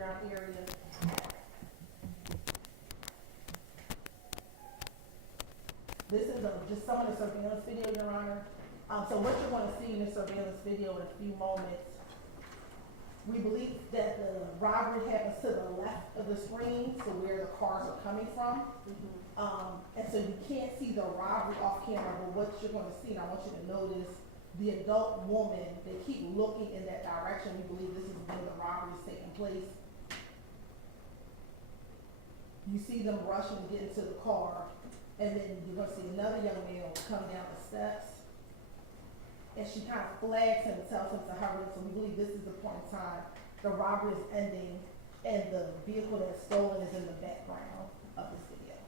ground area. This is just some of the surveillance video, Your Honor. So what you're going to see in the surveillance video in a few moments, we believe that the robbery happens to the left of the screen, so where the cars are coming from. And so you can't see the robbery off camera, but what you're going to see, and I want you to notice, the adult woman, they keep looking in that direction. We believe this is when the robbery is taking place. You see them rushing to get into the car, and then you're going to see another young male come down the steps, and she kind of flags him and tells him to hurry. So we believe this is the point in time the robbery is ending, and the vehicle that's stolen is in the background of this video.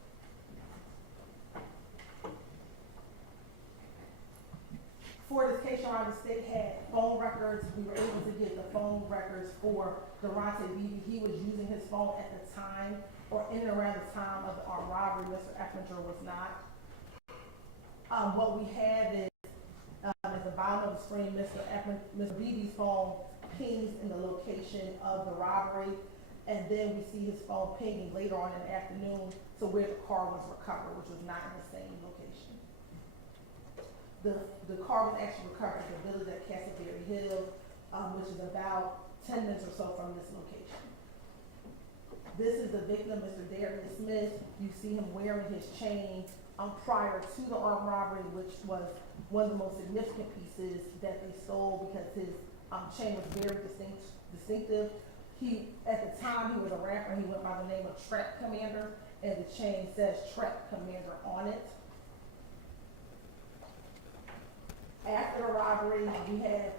For this case, Your Honor, the state had phone records. We were able to get the phone records for Durante Beebe. He was using his phone at the time, or in and around the time of the armed robbery. Mr. Eppinger was not. What we have is, at the bottom of the screen, Mr. Beebe's phone pings in the location of the robbery, and then we see his phone pinging later on in the afternoon to where the car was recovered, which was not in the same location. The car was actually recovered at the village at Castleberry Hill, which is about 10 minutes or so from this location. This is the victim, Mr. Darius Smith. You see him wearing his chain prior to the armed robbery, which was one of the most significant pieces that they stole because his chain was very distinctive. At the time, he was a rapper. He went by the name of Trap Commander, and the chain says Trap Commander on it. After the robbery, we had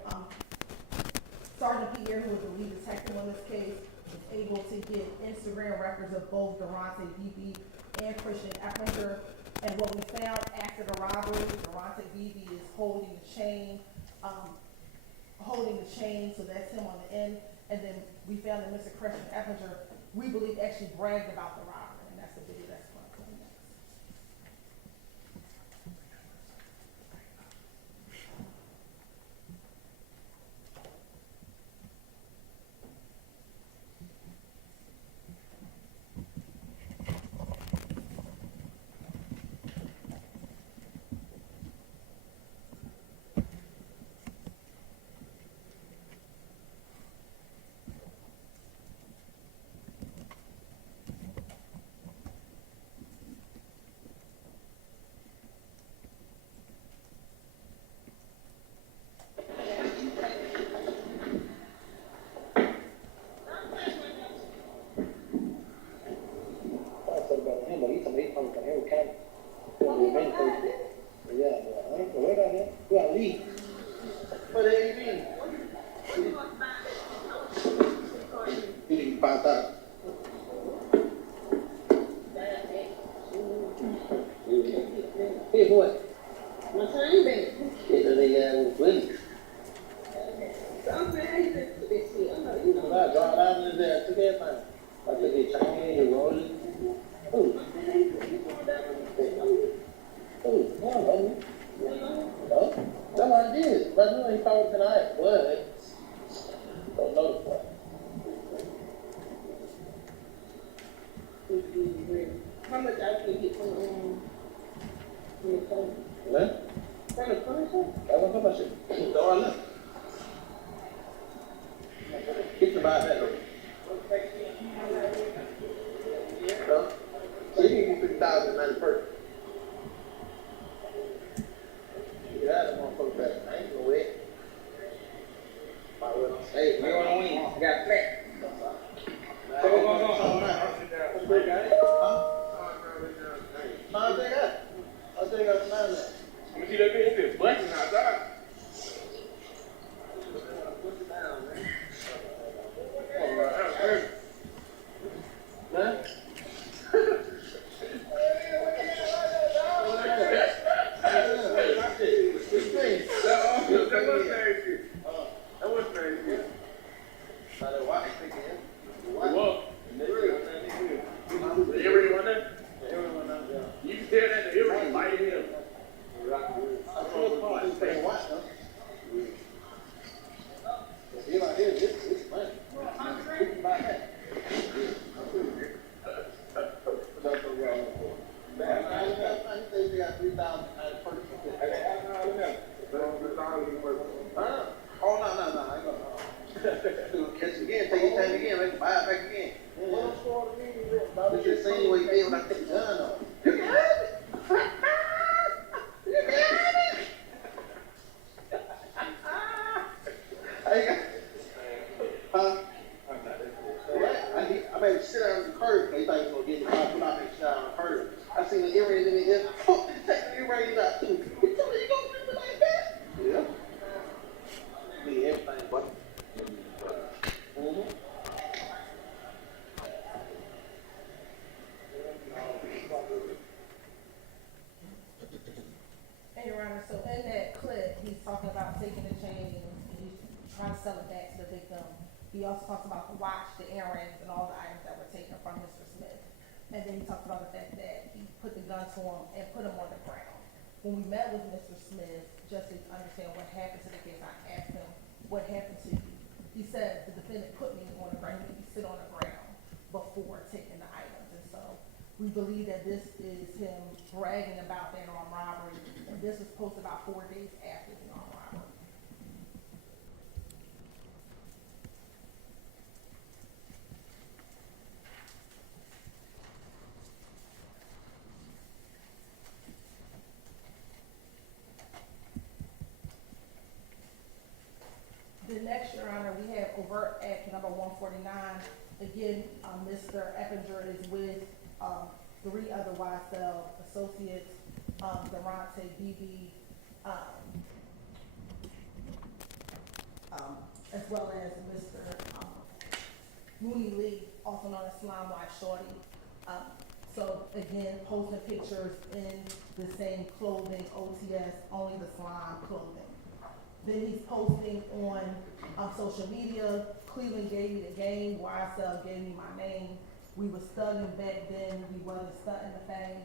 Sergeant Pierre, who was the lead detective on this case, was able to get Instagram records of both Durante Beebe and Christian Eppinger. And what we found after the robbery, Durante Beebe is holding the chain, so that's him on the end. And then we found that Mr. Christian Eppinger, we believe, actually bragged about the robbery, and that's the video that's going to come next. Hey boy, what's your name, baby? It's a Willie. I'm ready to this shit. I'm not, you know. I dropped out in there, took everything. I took the chain, the rolling. Oh, no, that's what I did. But I knew he probably tonight. Boy, don't know the point. How much I can get from what? From the furniture? I don't know about shit. No, I know. Get to buy that. No? So you can get $50,091. Get out of the motherfucker back. I ain't gonna wait. Hey, you wanna win? I got flat. Come on. What's the big guy? Huh? I'll take that. I'll take that. Let me see that bitch still busting outside. Push it down, man. Oh, right. That's crazy. Man? That was crazy. Everyone there? You can tell that to everyone light him. catch it again, take your time again, make buy it back again. It's the same way you did when I took the gun off. You can have it. You can have it. I got, huh? I made him sit down on the curb. They thought he was gonna get in the car, but I made him sit down on the curb. I seen the earrings in the ear. Oh, take the earrings out too. You told me you gonna flip it like that? Yeah. Me, everything, buddy. And Your Honor, so in that clip, he's talking about taking the chain and he's trying to sell it back to the victim. He also talks about the watch, the earrings, and all the items that were taken from Mr. Smith. And then he talks about the fact that he put the gun to him and put him on the ground. When we met with Mr. Smith, just to understand what happened to the case, I asked him, what happened to you? He said, the defendant put me on the ground, he made me sit on the ground before taking the items. And so we believe that this is him bragging about that armed robbery, and this was posted about 4 days after the armed robbery. The next, Your Honor, we have overt act number 149. Again, Mr. Eppinger is with 3 other YSL associates, Durante, BB, as well as Mr. Mooney Lee, also known as Slime White Shorty. So again, posting pictures in the same clothing, OTS, only the slime clothing. Then he's posting on social media, Cleveland gave me the game, YSL gave me my name. We was studying back then, we wasn't studying the thing.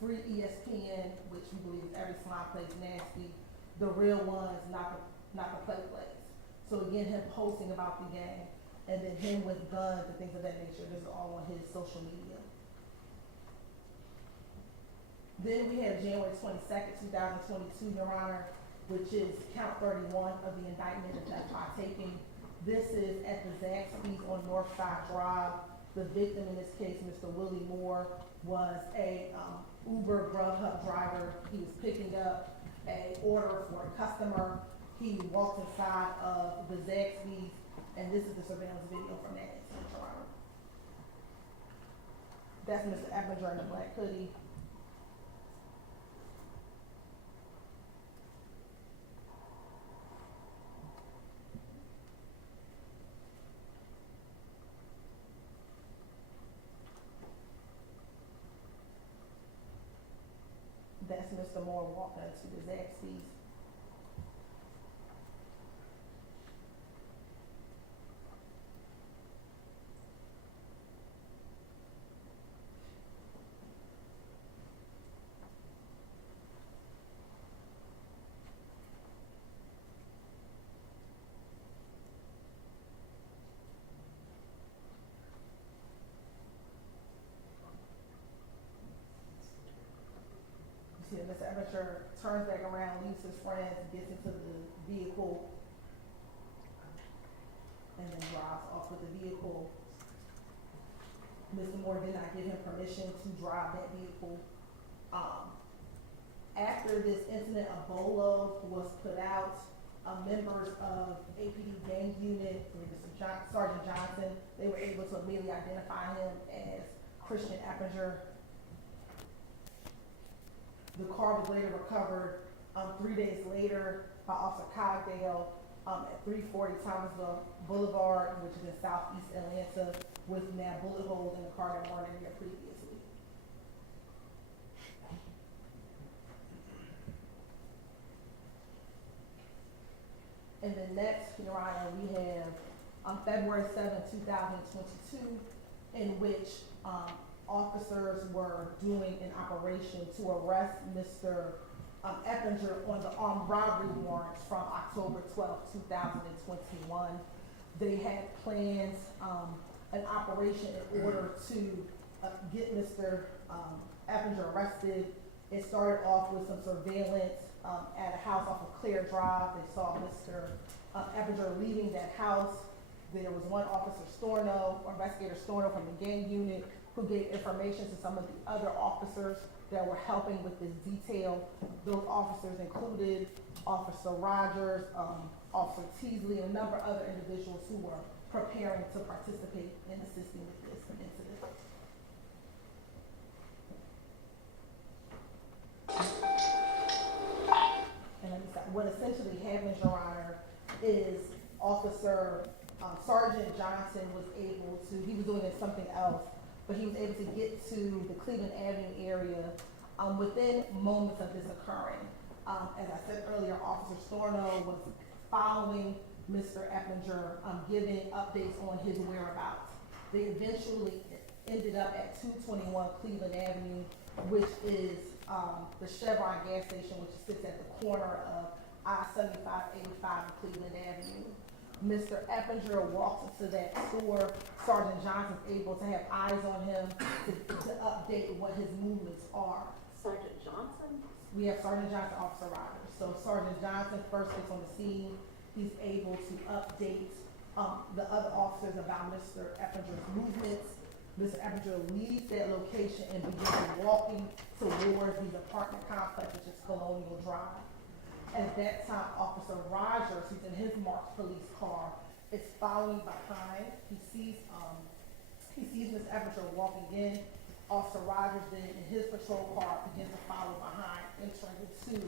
Free ESPN, which we believe is every slime plays nasty. The real ones, not the play plays. So again, him posting about the game, and then him with guns and things of that nature, this is all on his social media. Then we have January 22nd, 2022, Your Honor, which is count 31 of the indictment of theft by taking. This is at the Zaxby's on Northside Drive. The victim in this case, Mr. Willie Moore, was a Uber Grubhub driver. He was picking up an order for a customer. He walked inside of the Zaxby's, and this is the surveillance video from that incident, Your Honor. That's Mr. Eppinger in the black hoodie. That's Mr. Moore walking into the Zaxby's. Mr. Eppinger turns back around, leaves his friends, gets into the vehicle, and then drives off with the vehicle. Mr. Moore did not give him permission to drive that vehicle. After this incident, a bolo was put out. Members of APD gang unit, Sergeant Johnson, they were able to immediately identify him as Christian Eppinger. The car was later recovered 3 days later by Officer Cogdale at 340 Thomasville Boulevard, which is in southeast Atlanta, with now bullet holes in the car that weren't in there previously. And then next, Your Honor, we have on February 7, 2022, in which officers were doing an operation to arrest Mr. Eppinger on the armed robbery warrants from October 12, 2021. They had plans, an operation in order to get Mr. Eppinger arrested. It started off with some surveillance at a house off of Clear Drive. They saw Mr. Eppinger leaving that house. there was one officer Storno, or investigator Storno from the gang unit, who gave information to some of the other officers that were helping with this detail. Those officers included Officer Rogers, Officer Teasley, and a number of other individuals who were preparing to participate in assisting with this incident. And let me stop. What essentially happens, Your Honor, is Officer Sergeant Johnson was able to, he was doing something else, but he was able to get to the Cleveland Avenue area within moments of this occurring. As I said earlier, Officer Storno was following Mr. Eppinger, giving updates on his whereabouts. They eventually ended up at 221 Cleveland Avenue, which is the Chevron gas station, which sits at the corner of I-75, 85 and Cleveland Avenue. Mr. Eppinger walks into that store. Sergeant Johnson is able to have eyes on him to update what his movements are. Sergeant Johnson? We have Sergeant Johnson, Officer Rogers. So Sergeant Johnson first gets on the scene. He's able to update the other officers about Mr. Eppinger's movements. Mr. Eppinger leaves that location and begins walking towards the apartment complex, which is Colonial Drive. At that time, Officer Rogers, who's in his marked police car, is following behind. He sees Mr. Eppinger walking in. Officer Rogers then, in his patrol car, begins to follow behind, entering into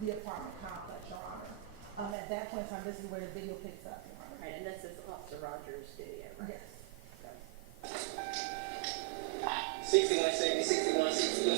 the apartment complex, Your Honor. At that point in time, this is where the video picks up, Your Honor. Right, and this is Officer Rogers' video, right? Yes. 6170, 6160.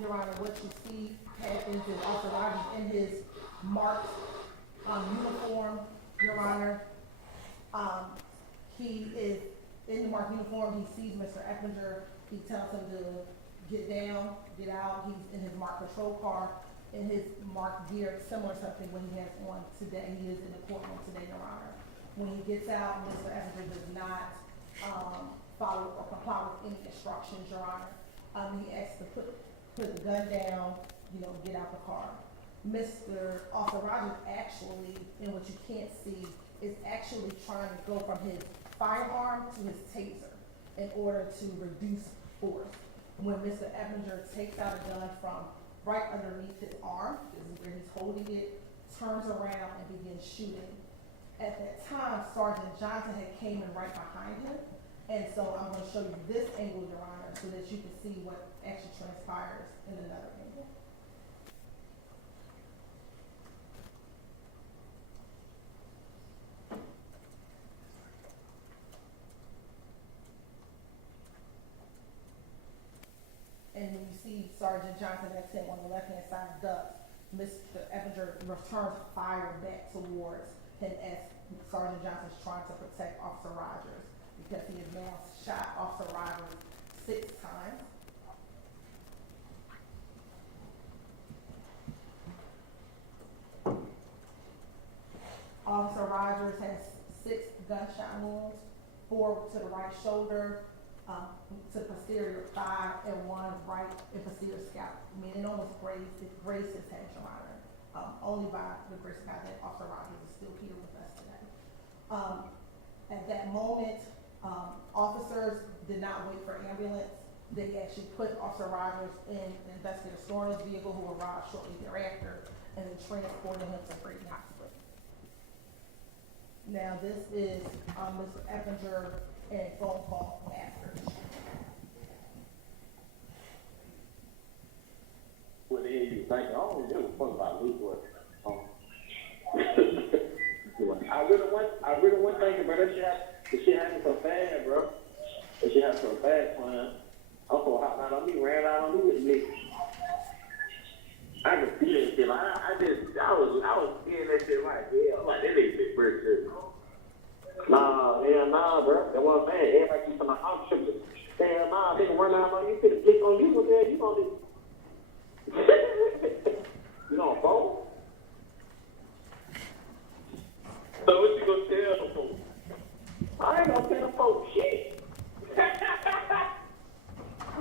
Your Honor, what you see happens is Officer Rogers in his marked uniform, Your Honor. He is in the marked uniform. He sees Mr. Eppinger. He tells him to get down, get out. He's in his marked patrol car, in his marked gear, similar to something what he has on today. He is in the courtroom today, Your Honor. When he gets out, Mr. Eppinger does not follow or comply with any instructions, Your Honor. He asks to put the gun down, get out the car. Mr. Officer Rogers actually, in what you can't see, is actually trying to go from his firearm to his taser in order to reduce force. When Mr. Eppinger takes out a gun from right underneath his arm, this is where he's holding it, turns around and begins shooting. At that time, Sergeant Johnson had came in right behind him, and so I'm going to show you this angle, Your Honor, so that you can see what actually transpires in another angle. And when you see Sergeant Johnson, that's him on the left-hand side, ducks, Mr. Eppinger returns fire back towards him as Sergeant Johnson's trying to protect Officer Rogers, because he has now shot Officer Rogers 6 times. Officer Rogers has 6 gunshot wounds, 4 to the right shoulder, to the posterior thigh, and 1 right and posterior scalp. I mean, it almost grazed his head, Your Honor. Only by the grace of God that Officer Rogers is still here with us today. At that moment, officers did not wait for ambulance. They actually put Officer Rogers in Investigator Storno's vehicle, who arrived shortly thereafter, and then transported him to Brady Hospital. Now, this is Mr. Eppinger and phone call after. What the hell you thinking? I don't give a fuck about Luke. I really want thinking, bro. That shit happened so fast, bro. That shit happened so fast, man. I'm so hot out on me, ran out on me with me. I could see that shit. I was seeing that shit like, yeah, I'm like, That nigga big pretty serious. Nah, bro. That's what I'm saying. Everybody keep talking about tripping. Hell nah, they can run out on you. Could have clicked on you, but then you gonna do. You gonna phone? So what you gonna tell them for? I ain't gonna tell them folks shit.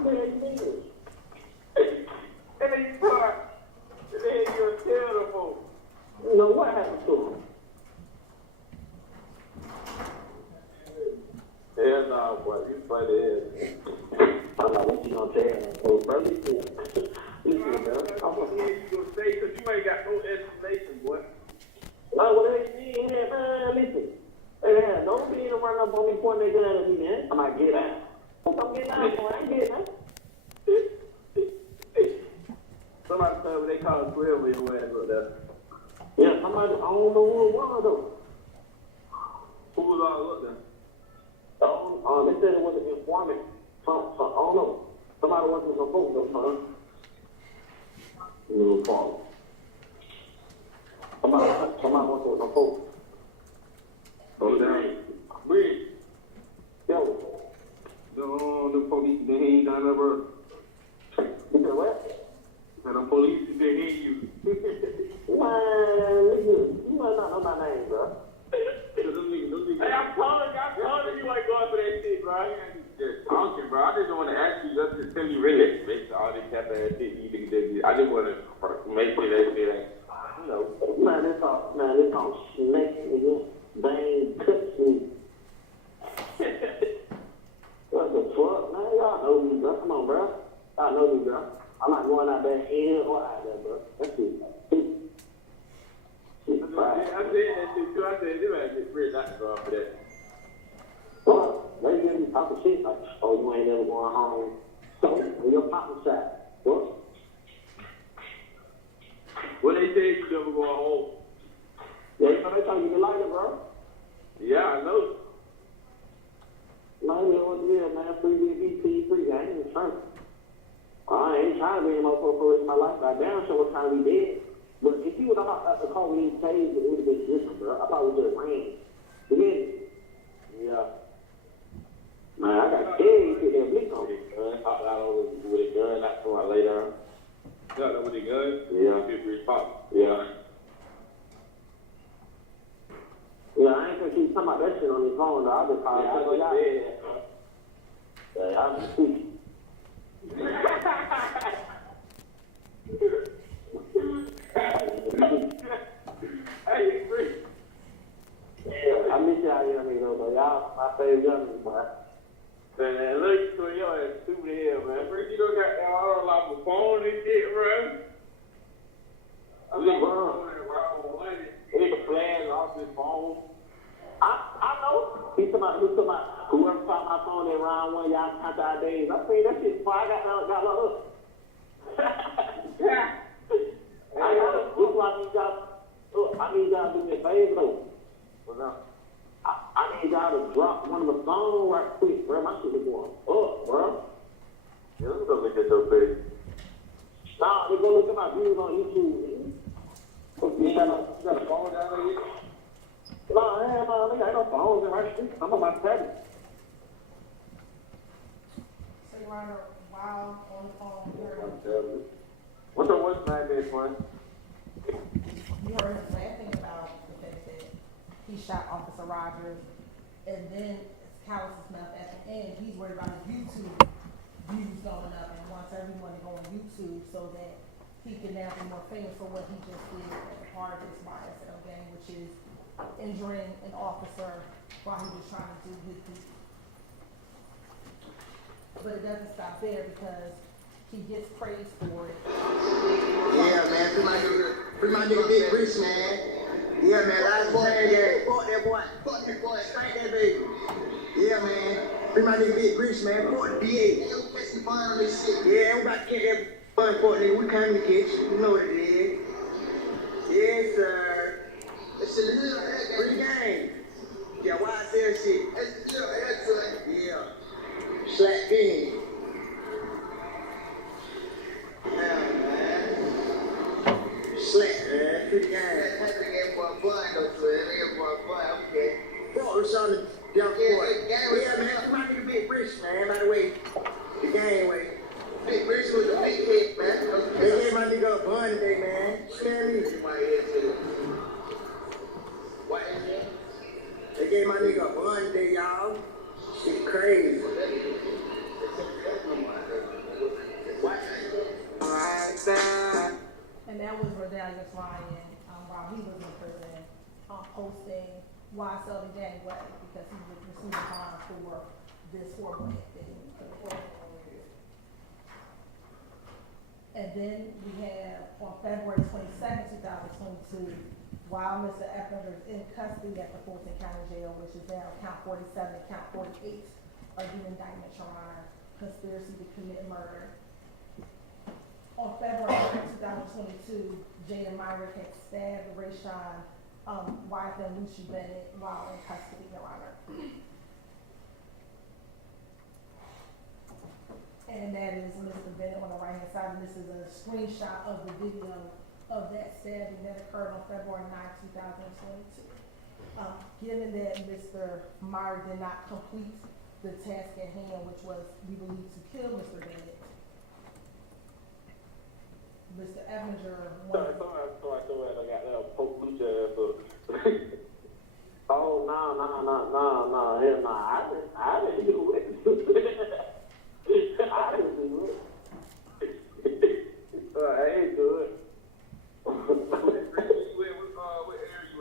Man, niggas. That nigga part. That nigga you gonna tell them for? You know what happened to them? Hell nah, boy. You funny as. I'm like, what you gonna tell them? Oh, bro, listen, bro. You gonna say, cause you ain't got no explanation, boy. Like, whatever you mean, man, listen. Hey, man, don't be in run up on me pointing their gun at me, man. I might get out. I'm getting out, boy. I ain't getting out. Somebody told me they call it 12 when your ass up there. Yeah, somebody, I don't know who it was, though. Who was all up there? They said it was an informant. So, I don't know. Somebody wasn't some folks, though, son. Little problem. Somebody wasn't some folks. Oh, damn. Breathe. Yo, The police, they ain't done ever. you said what? And the police, they hate you. Man, nigga, you might not know my name, bro. Hey, I'm calling you ain't going for that shit, bro. I ain't just talking, bro. I just want to ask you, just to tell you really, based on all this cap ass shit you niggas did. I just want to make sure that shit ain't, you know. Man, this all snake, nigga. Bang, cuts me. What the fuck, man? Y'all know me, bro. Come on, bro. Y'all know me, bro. I'm not going out there in or out there, bro. That's it. I said that shit too. I said, this man get free not to go off for that. Well, they get me talking shit like, oh, you ain't never going home. So, when your papa shot, what? What they say you never going home? Yeah, you know they trying to give me lighter, bro. Yeah, I know. Man, you know what it is, man. Free BBP, free. I ain't even trying. I ain't trying to be in my for the rest of my life. I damn sure what time we did. But if you would have the call when he pays, it would have been different, bro. I thought it was just rain. You get it? Yeah. Man, I got scared. You put that blick on me. Hopped out on with a gun, not till I lay down. Got that with a gun? Yeah. Feel free to pop. Yeah. Yeah, I ain't gonna keep talking about that shit on his phone, though. I just call Yeah, I it. was dead. Yeah, I'm speaking. Hey, free. Yeah, I miss y'all young niggas, though. Y'all my favorite young niggas, boy. Man, look, so your ass stupid hell, man. First, you don't got that auto lock my phone and shit, bro. I'm like, bro, nigga flying off his phone. I know. He's talking about whoever found my phone in round one, y'all count our days. I seen that shit before I got locked up. I know. This is why I need y'all to do me a favor, though. What's up? I need y'all to drop one of the songs right quick, bro. My shit is going up, bro. Yeah, let me go look at your face. Nah, they go look at my views on YouTube. You got a phone down there yet? Nah, nigga, ain't no phones in my street. I'm on my tablet. So Your Honor, while on the phone, you heard What's your worst nightmare, man? him laughing about the fact that he shot Officer Rogers, and then it's Callis' mouth at the end. He's worried about his YouTube views going up and wants everyone to go on YouTube so that he can now be more famous for what he just did as a part of his YSL gang, which is injuring an officer while he was trying to do his duty. But it doesn't stop there because he gets praised for it. Yeah, man, free my nigga Big Reese, man. Yeah, man, last boy, fuck that boy, spank that baby. Yeah, man, free my nigga Big Reese, man, fuck the DA. Yeah, we catch some fun on this shit. Yeah, we about to get that fun for nigga, we come in the kitchen, you know what it is. Yes, sir. That shit is free game. Yeah, YSL shit. Yeah, Slack game. Slack, man. Pretty game. That game for a blind, though, They gave my nigga a bun day, y'all. Shit crazy. And that was Rodalius Ryan, while he was in prison, posting YSL to Danny Way because he was receiving bond for this horrible thing. And then we have on February 22nd, 2022, while Mr. Eppinger is in custody at the Fulton County Jail, which is now count 47 and count 48 of the indictment, Your Honor, conspiracy to commit murder. On February 2022, Jada Myrick had stabbed Rayshawn wife and Lucy Bennett while in custody, Your Honor. And that is Mr. Bennett on the right-hand side, and this is a screenshot of the video of that stabbing that occurred on February 9, 2022. Given that Mr. Myrick did not complete the task at hand, which was, we believe, to kill Mr. Bennett, Mr. Eppinger wanted... I got that poke Lucha ass up. Oh, no, hell no, I didn't do it. I didn't do it. I ain't do it. What area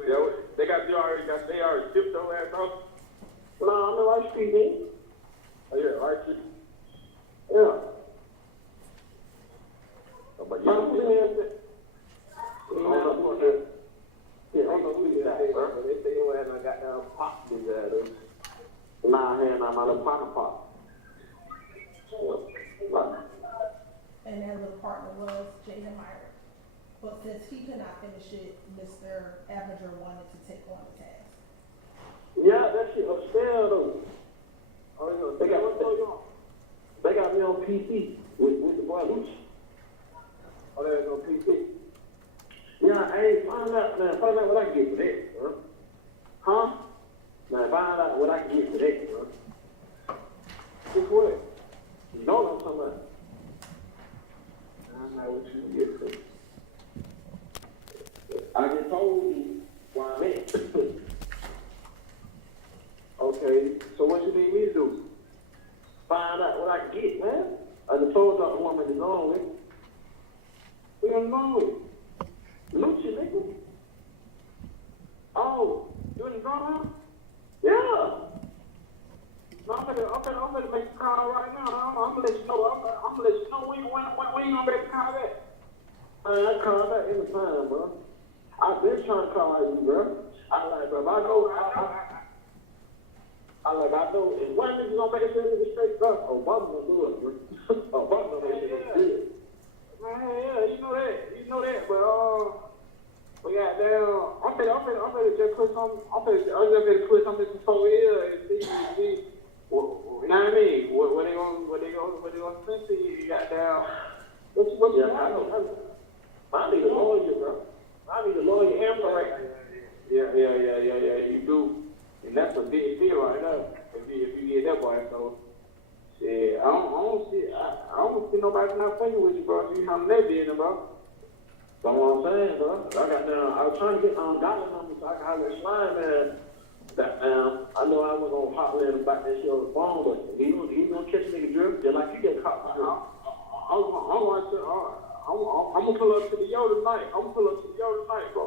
you at? They already shipped your ass off? No, I'm in Rice Street, man. Oh, yeah, Rice Street. Yeah. Oh, but you don't They say your ass I got down pop his ass. Nah, hell nah, my little partner pop. And that little partner was Jada Myrick. But since he could not finish it, Mr. Eppinger wanted to take on the task. Yeah, that shit upstairs though. Oh, they got me on PC with the boy Lucha. Oh, they was on PC. Yeah, I ain't find out what I can get for that, bro. Huh? Now find out what I can get for that, bro. Just what? You know what I'm talking about? I know what you can get for. I just told you why I'm at. Okay, so what you need me to do? Find out what I can get, man. I just told y'all the woman is on with. We don't know. Lucha, nigga. Oh, you in the drama? Yeah. No, I'm gonna make a call right now. I'm gonna let you know. I'm gonna let you know when you gonna make a call back. Man, I call back anytime, bro. I've been trying to call you, bro. I know if one nigga gonna make sure nigga straight, bro, Obama gonna do it, bro. Obama gonna make sure nigga do it. Man, yeah, you know that, but we got down. I'm gonna just put some. I'm gonna put something before here and see. You know what I mean? What they gonna send to you? You got down. What you I need a lawyer, bro. I need a lawyer and right. Yeah, you do. And that's a big deal right now. If you get that boy, so yeah, I don't see nobody not fucking with you, bro. You handle that business, bro. That's what I'm saying, bro. I was trying to get my dollar number so I can have a slime, man. I know I was gonna hop in about that shit on the phone, but he's gonna catch nigga drip just like you get caught. I'm gonna pull up to the Yoda tonight. Bro.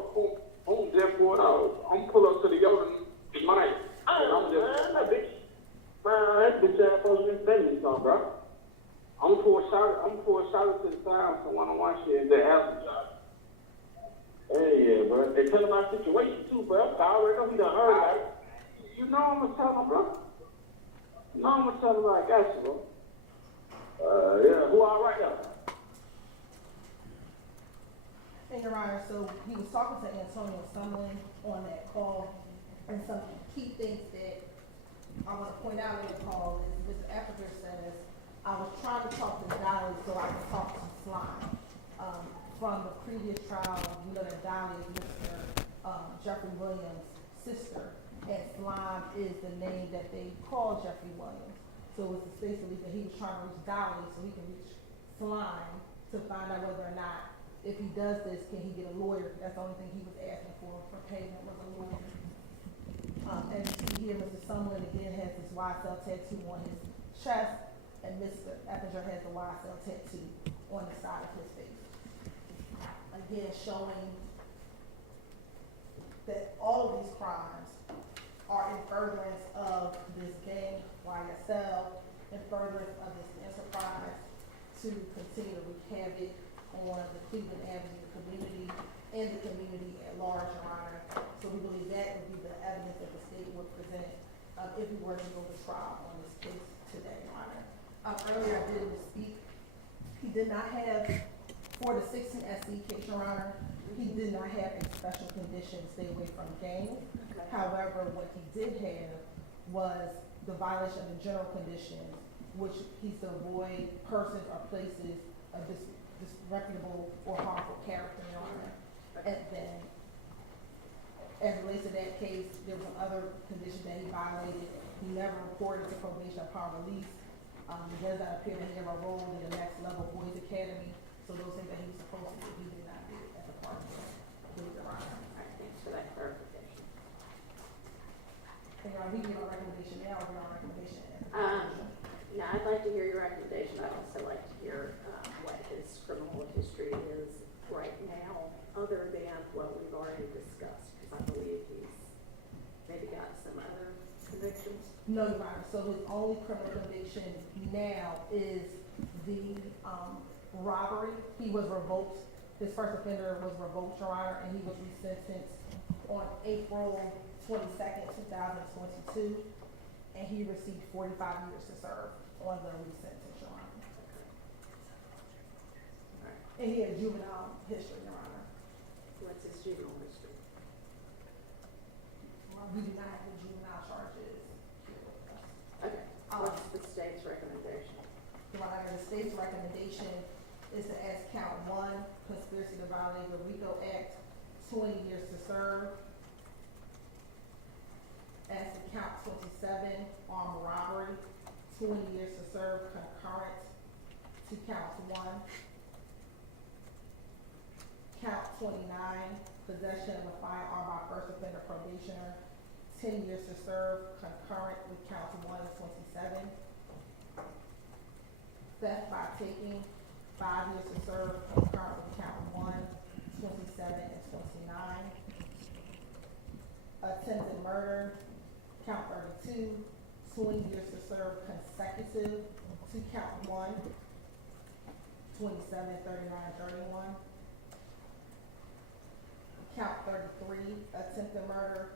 I'm just for it out. I'm gonna pull up to the Yoda tonight. That bitch ass supposed to be sending me something, bro. I'm gonna pour a shot to the side some one-on-one shit and then have the job. Hey, yeah, bro. They tell him my situation too, bro. I already know he done heard about it. You know I'm gonna tell him, bro. You know I'm gonna tell him I got you, bro. Yeah. Who all right now? And Your Honor, so he was talking to Antonio Sumlin on that call, and some key things that I want to point out in the call is Mr. Eppinger says, I was trying to talk to Dolly so I could talk to Slime. From the previous trial, you know that Dolly is Mr. Jeffrey Williams' sister, and Slime is the name that they call Jeffrey Williams. So it's basically that he was trying to reach Dolly so he can reach Slime to find out whether or not, if he does this, can he get a lawyer? That's the only thing he was asking for payment was a lawyer. And he Sumlin again has his YSL tattoo on his chest, and Mr. Eppinger has the YSL tattoo on the side of his face. Again, showing that all of these crimes are in furtherance of this gang, YSL, in furtherance of this enterprise to continue to wreak havoc on the Cleveland Avenue community and the community at large, Your Honor. So we believe that would be the evidence that the state would present if we were to go to trial on this case today, Your Honor. Earlier I did speak, he did not have, for the 16 SC case, Your Honor, he did not have a special condition, stay away from gangs. Okay. However, what he did have was the violation of the general conditions, which he's to avoid persons or places of disreputable or harmful character, Your Honor. And then, as it relates to that case, there was other conditions that he violated. He never reported to probation upon release. It does not appear that he ever enrolled in the next level boys academy. So those things that he was supposed to do, he did not do as a part of the Your Honor. All right, thanks for that clarification. And Your Honor, we give our recommendation now, or our recommendation at the Um, conclusion? Now, I'd like to hear your recommendation. I'd also like to hear what his criminal history is right now, other than what we've already discussed, because I believe he's maybe got some other convictions. No, Your Honor. So his only criminal conviction now is the robbery. He was revoked. His first offender was revoked, Your Honor, and he was resentenced on April 22nd, 2022, and he received 45 years to serve on the resentence, Your Honor. All right. And he had juvenile history, Your Honor. What's his juvenile history? We do not have the juvenile charges here with us. Okay. What's the state's recommendation? Your Honor, the state's recommendation is to ask count 1, conspiracy to violate the RICO Act, 20 years to serve. As to count 27, armed robbery, 20 years to serve, concurrent to count 1. Count 29, possession of a firearm by first offender probationer, 10 years to serve, concurrent with counts 1 and 27. Theft by taking, 5 years to serve, concurrent with count 1, 27, and 29. Attempted murder, count 32, 20 years to serve, consecutive to count 1, 27, 39, 31. Count 33, attempted murder,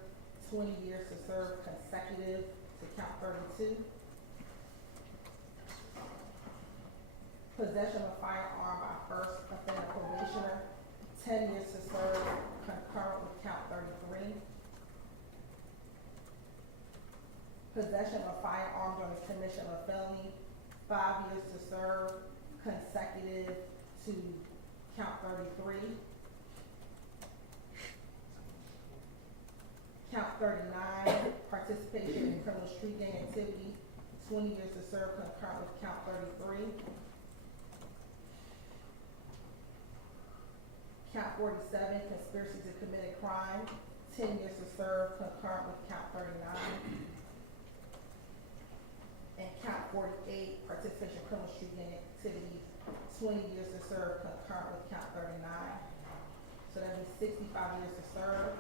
20 years to serve, consecutive to count 32. Possession of a firearm by first offender probationer, 10 years to serve, concurrent with count 33. Possession of a firearm during the commission of a felony, 5 years to serve, consecutive to count 33. Count 39, participation in criminal street gang activity, 20 years to serve, concurrent with count 33. Count 47, conspiracy to commit a crime, 10 years to serve, concurrent with count 39. And count 48, participation in criminal street gang activities, 20 years to serve, concurrent with count 39. So that means 65 years to serve.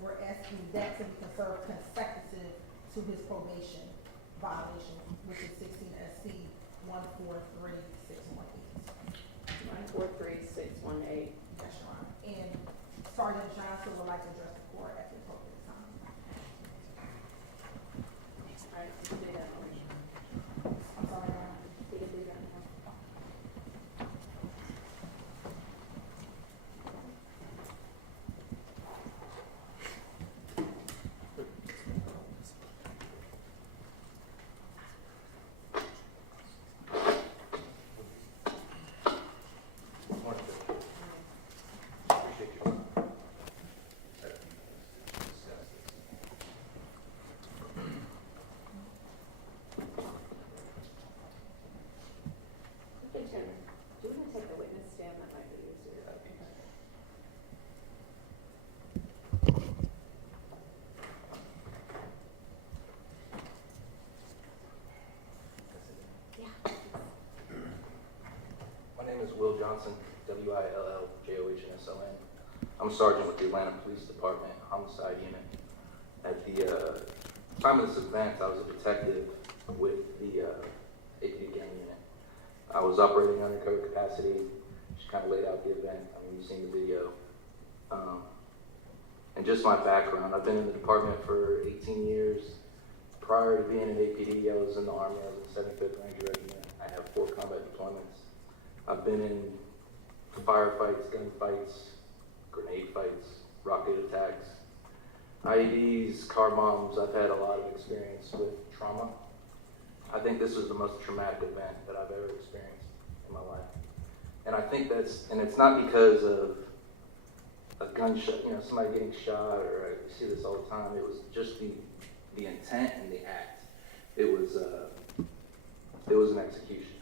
We're asking that to be served consecutive to his probation violation, which is 16 SC 143618. 143618. Yes, Your Honor. And Sergeant Johnson would like to address the court at the appropriate time. All right, you can do that, Alicia. I'm sorry, Your Honor. You can do that now. Appreciate you. Johnson, WILLJOHNSON. I'm a sergeant with the Atlanta Police Department, Homicide Unit. At the time of this event, I was a detective with the APD Gang Unit. I was operating undercover capacity, just kind of laid out the event. I mean, you've seen the video. And just my background, I've been in the department for 18 years. Prior to being in APD, I was in the Army. I was in 75th Ranger Regiment. I have 4 combat deployments. I've been in firefights, gunfights, grenade fights, rocket attacks, IEDs, car bombs. I've had a lot of experience with trauma. I think this was the most traumatic event that I've ever experienced in my life. And I think and it's not because of a gunshot, somebody getting shot, or I see this all the time. It was just the intent and the act. It was an execution.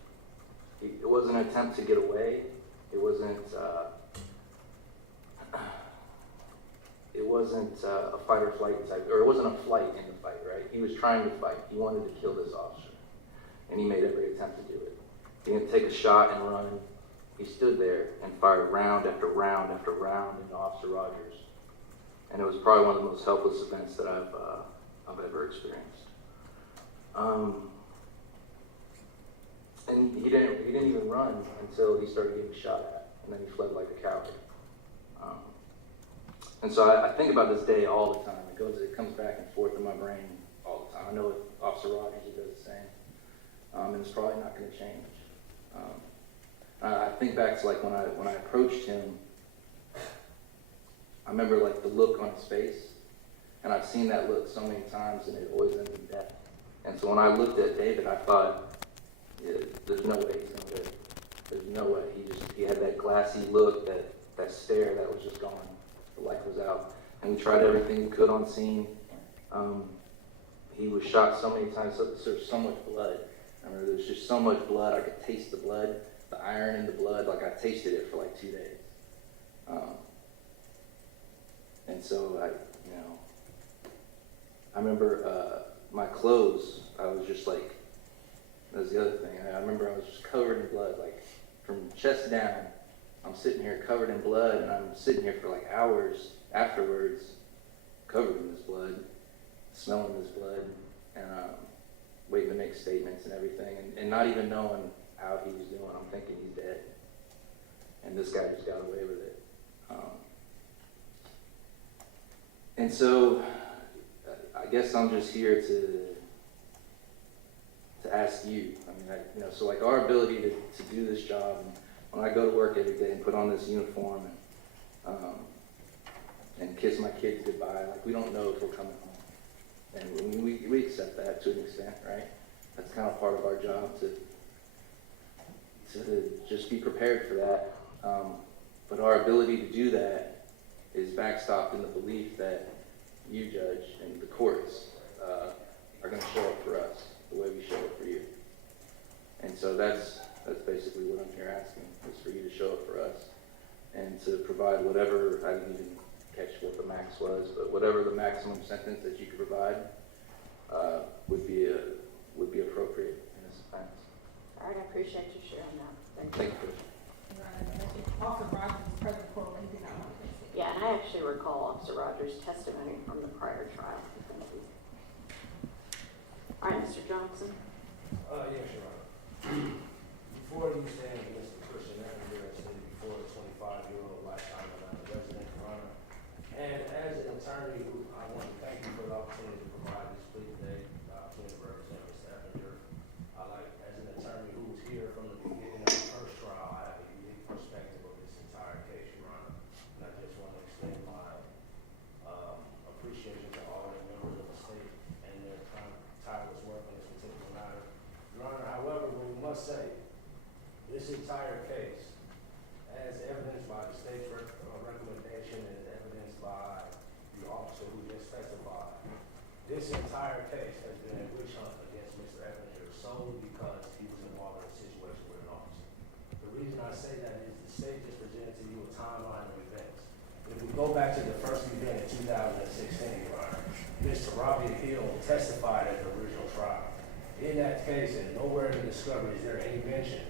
It wasn't an attempt to get away. It wasn't a fight or flight type, or it wasn't a flight in the fight, right? He was trying to fight. He wanted to kill this officer, and he made every attempt to do it. He didn't take a shot and run. He stood there and fired round after round after round into Officer Rogers. And it was probably one of the most helpless events that I've ever experienced. And he didn't even run until he started getting shot at, and then he fled like a coward. And so I think about this day all the time. It comes back and forth in my brain all the time. I know with Officer Rogers, he does the same, and it's probably not going to change. I think back to like when I approached him. I remember like the look on his face, and I've seen that look so many times, and it always ends in death. And so when I looked at David, I thought, there's no way he's gonna live. There's no way. He had that glassy look, that stare that was just gone. The light was out, and we tried everything we could on scene. He was shot so many times. So there's so much blood. I remember there's just so much blood. I could taste the blood, the iron in the blood. Like I tasted it for like 2 days. And so I remember my clothes. I was just like, that was the other thing. I remember I was just covered in blood, like from chest down. I'm sitting here covered in blood, and I'm sitting here for like hours afterwards, covered in this blood, smelling this blood, and waiting to make statements and everything, and not even knowing how he was doing. I'm thinking he's dead, and this guy just got away with it. And so I guess I'm just here to ask you. I mean, so like our ability to do this job, and when I go to work every day and put on this uniform and kiss my kids goodbye, like we don't know if we're coming home. And we accept that to an extent, right? That's kind of part of our job to just be prepared for that. But our ability to do that is backstopped in the belief that you, Judge, and the courts are going to show up for us the way we show up for you. And so that's basically what I'm here asking, is for you to show up for us and to provide whatever, I didn't even catch what the max was, but whatever the maximum sentence that you could provide would be appropriate in this offense. All right, I appreciate you sharing that. Thank you. Officer Rogers is present for anything I want to say. Yeah, and I actually recall Officer Rogers' testimony from the prior trial. All right, Mr. Johnson. Yes, Your Honor. Before you stand against the Christian Eppinger stated before the 25-year-old lifetime Atlanta resident, Your Honor, and as an attorney, I want to thank you for the opportunity to provide this plea today, the opportunity to represent Mr. Eppinger. As an attorney who was here from the beginning of the first trial, I have a unique perspective of this entire case, Your Honor, and I just want to extend my appreciation to all the members of the state and their tireless work on this particular matter. Your Honor, however, we must say, this entire case, as evidenced by the state's recommendation and evidenced by the officer who just testified, this entire case has been a witch hunt against Mr. Eppinger solely because he was involved in a situation with an officer. The reason I say that is the state just presented to you a timeline of events. If we go back to the first event in 2016, Your Honor, Mr. Robbie Hill testified at the original trial. In that case, and nowhere in the discovery is there any mention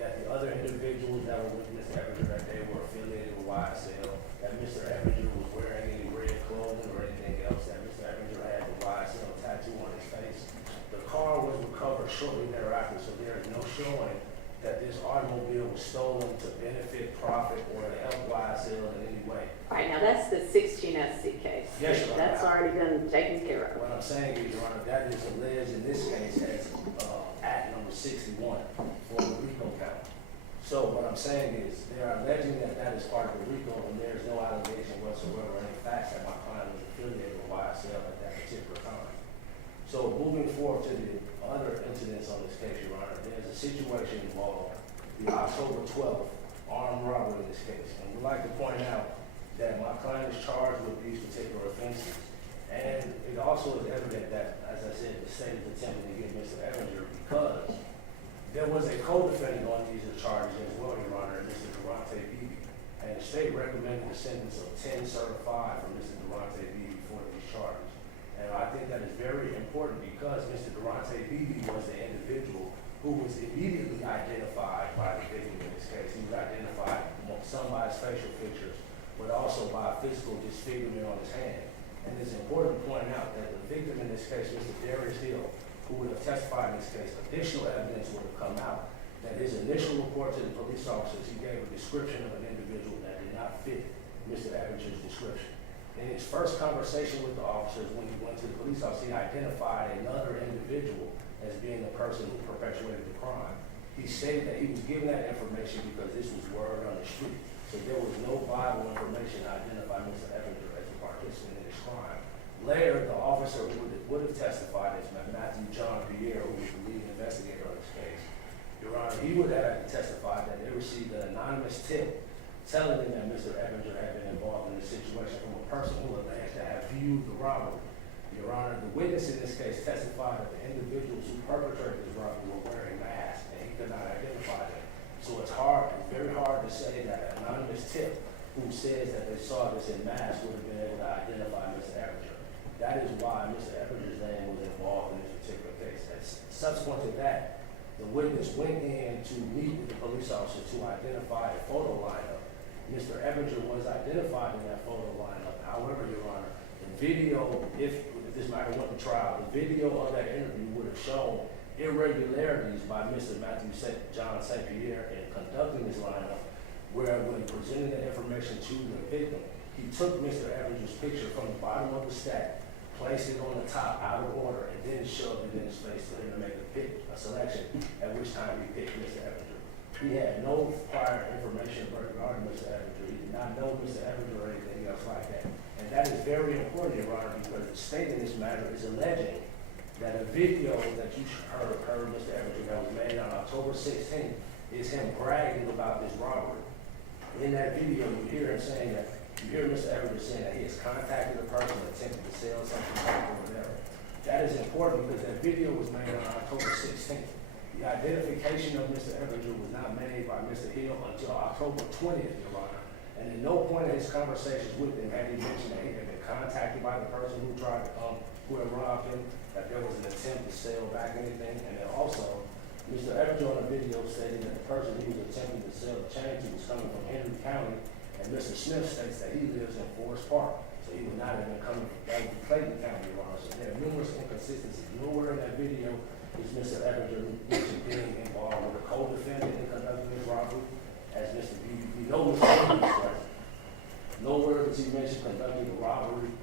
that the other individuals that were with Mr. Eppinger, that they were affiliated with YSL, that Mr. Eppinger was wearing any red clothing or anything else, that Mr. Eppinger had the YSL tattoo on his face. The car was recovered shortly thereafter, so there is no showing that this automobile was stolen to benefit, profit, or to help YSL in any way. All right, now that's the 16 SC case. Yes, Your Honor. That's already been taken care of. What I'm saying is, Your Honor, that is alleged in this case as Act number 61 for the RICO count. So what I'm saying is, they are alleging that that is part of the RICO, and there is no allegation whatsoever, any facts that my client was affiliated with YSL at that particular time. So moving forward to the other incidents on this case, Your Honor, there's a situation involved, the October 12th armed robbery in this case. And we'd like to point out that my client is charged with these particular offenses. And it also is evident that, as I said, the state is attempting to get Mr. Eppinger because there was a co-defendant on these charges as well, Your Honor, Mr. Durante Beebe. And the state recommended a sentence of 10 certified for Mr. Durante Beebe for these charges. And I think that is very important because Mr. Durante Beebe was the individual who was immediately identified by the victim in this case. He was identified some by his facial features, but also by a physical disfigurement on his hand. And it's important to point out that the victim in this case, Mr. Darius Hill, who would have testified in this case, additional evidence would have come out that his initial report to the police officers, he gave a description of an individual that did not fit Mr. Eppinger's description. In his first conversation with the officers, when he went to the police office, he identified another individual as being the person who perpetuated the crime. He stated that he was given that information because this was word on the street. So there was no viable information to identify Mr. Eppinger as a participant in this crime. Later, the officer who would have testified as Matthew John Pierre, who was the lead investigator on this case, Your Honor, he would have testified that they received an anonymous tip telling them that Mr. Eppinger had been involved in this situation from a person who alleged to have viewed the robbery. Your Honor, the witness in this case testified that the individuals who perpetrated this robbery were wearing masks and he could not identify them. So it's very hard to say that an anonymous tip who says that they saw this in masks would have been able to identify Mr. Eppinger. That is why Mr. Eppinger's name was involved in this particular case. And subsequent to that, the witness went in to meet with the police officer to identify a photo lineup. Mr. Eppinger was identified in that photo lineup. However, Your Honor, the video, if this matter went to trial, the video of that interview would have shown irregularities by Mr. Matthew John St. Pierre in conducting this lineup, where when presenting the information to the victim, he took Mr. Eppinger's picture from the bottom of the stack, placed it on the top out of order, and then shoved it in his face for him to make a selection, at which time he picked Mr. Eppinger. He had no prior information regarding Mr. Eppinger. He did not know Mr. Eppinger or anything else like that. And that is very important, Your Honor, because the state in this matter is alleging that a video that you heard Mr. Eppinger that was made on October 16th is him bragging about this robbery. In that video, you hear him saying that, you hear Mr. Eppinger saying that he has contacted a person attempting to sell something or whatever. That is important because that video was made on October 16th. The identification of Mr. Eppinger was not made by Mr. Hill until October 20th, Your Honor. And at no point in his conversations with him had he mentioned that he had been contacted by the person who tried to who had robbed him, that there was an attempt to sell back anything. And then also, Mr. Eppinger on the video stated that the person he was attempting to sell the chain to was coming from Henry County, and Mr. Smith states that he lives in Forest Park. So he would not have been coming from Clayton County, Your Honor. So there are numerous inconsistencies. Nowhere in that video is Mr. Eppinger mentioned being involved with a co-defendant in conducting this robbery, as Mr. B. We know Mr. Eppinger is present. Nowhere does he mention conducting a robbery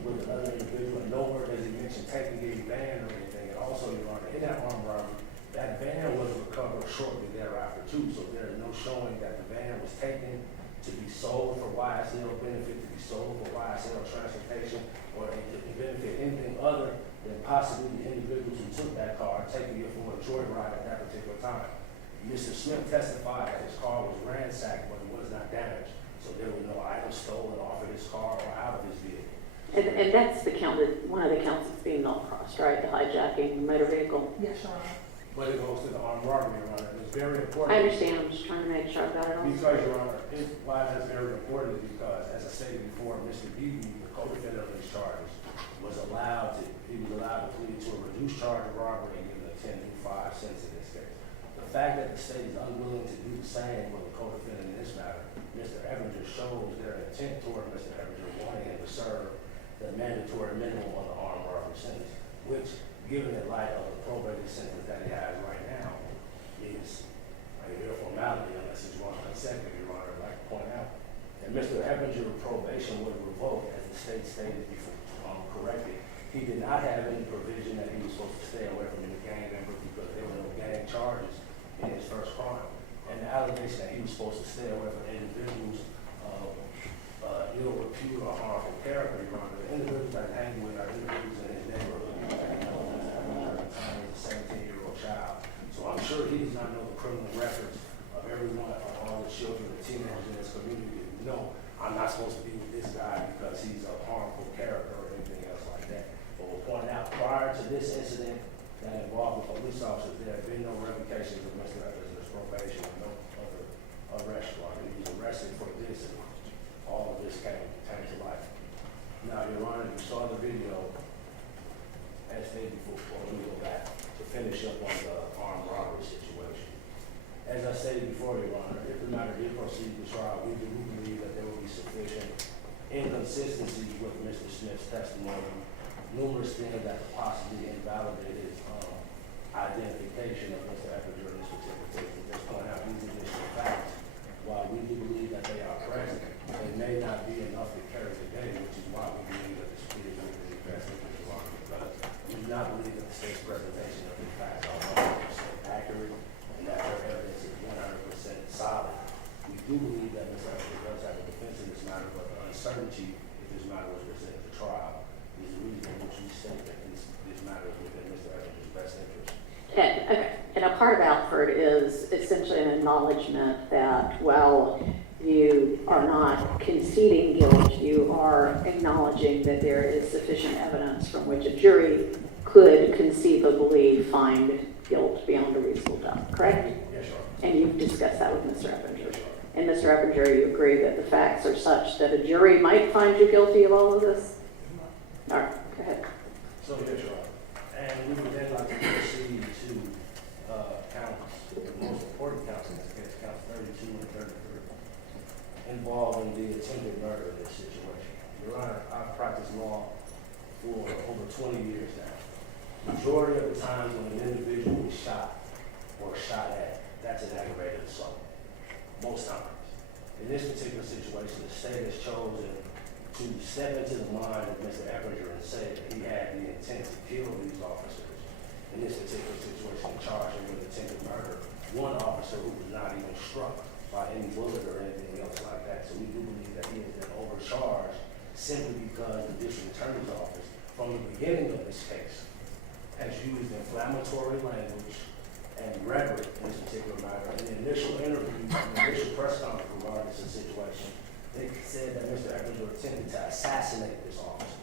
with another individual, and nowhere does he mention taking a van or anything. And also, Your Honor, in that armed robbery, that van was recovered shortly thereafter too, so there is no showing that the van was taken to be sold for YSL benefit, to be sold for YSL transportation, or to benefit anything other than possibly the individuals who took that car, taking it for a joyride at that particular time. Mr. Smith testified that his car was ransacked, but it was not damaged, so there were no items stolen off of his car or out of his vehicle. And that's the count, one of the counts that's being non-crossed, right? The hijacking motor vehicle. Yes, Your Honor. But it goes to the armed robbery, Your Honor. It's very important. I understand. I'm just trying to make sure I got it all. Because, Your Honor, why that's very important is because, as I stated before, Mr. Beebe, the co-defendant of these charges, was allowed to plead to a reduced charge of robbery and given a 10 to 5 sentence in this case. The The fact that the state is unwilling to do the same with the co-defendant in this matter, Mr. Eppinger shows their intent toward Mr. Eppinger wanting him to serve the mandatory minimum on the armed robbery sentence, which, given the light of the probated sentence that he has right now, is a mere formality unless it's one consecutive, Your Honor. I'd like to point out that Mr. Eppinger probation was revoked, as the state stated before, corrected. He did not have any provision that he was supposed to stay away from any gang members because there were no gang charges in his first crime. And the allegation that he was supposed to stay away from individuals of ill repute or harmful character, Your Honor. The individuals that hang with are individuals in his neighborhood. He's a 17-year-old child. So I'm sure he does not know the criminal records of everyone, of all the children and teenagers in this community. No, I'm not supposed to be with this guy because he's a harmful character or anything else like that. But we'll point out, prior to this incident that involved the police officers, there have been no revocations of Mr. Epinger's probation or no other arrest warrant. He was arrested for this, and all of this came to light. Now, Your Honor, you saw the video, as stated before, we go back to finish up on the armed robbery situation. As I stated before, Your Honor, if the matter did proceed to trial, we do believe that there will be sufficient inconsistencies with Mr. Smith's testimony, numerous things that could possibly invalidate his identification of Mr. Eppinger in this particular case. To just point out these additional facts, while we do believe that they are present, they may not be enough to carry the day, which is why we believe that this plea is within the best interest of our because we do not believe that the state's presentation of these facts are 100% accurate and that their evidence is 100% solid. We do believe that Mr. Eppinger does have a defense in this matter, but the uncertainty if this matter was presented to trial is the reason which we state that this matter is within Mr. Epinger's best interest. And a part of Alford is essentially an acknowledgement that while you are not conceding guilt, you are acknowledging that there is sufficient evidence from which a jury could conceivably find guilt beyond a reasonable doubt, correct? Yes, Your Honor. And you've discussed that with Mr. Eppinger. Yes, Your Honor. And Mr. Eppinger, you agree that the facts are such that a jury might find you guilty of all of this? All right, go ahead. So, yes, Your Honor. And we would then like to proceed to counts, the most important counts in this case, counts 32 and 33, involving the attempted murder in this situation. Your Honor, I've practiced law for over 20 years now. Majority of the times when an individual is shot or shot at, that's an aggravated assault. Most times. In this particular situation, the state has chosen to step into the mind of Mr. Eppinger and say that he had the intent to kill these officers. In this particular situation, charged him with attempted murder. One officer who was not even struck by any bullet or anything else like that. So we do believe that he has been overcharged simply because the district attorney's office, from the beginning of this case, has used inflammatory language and rhetoric in this particular matter. In the initial interview, the initial press conference regarding this situation, they said that Mr. Eppinger attempted to assassinate this officer.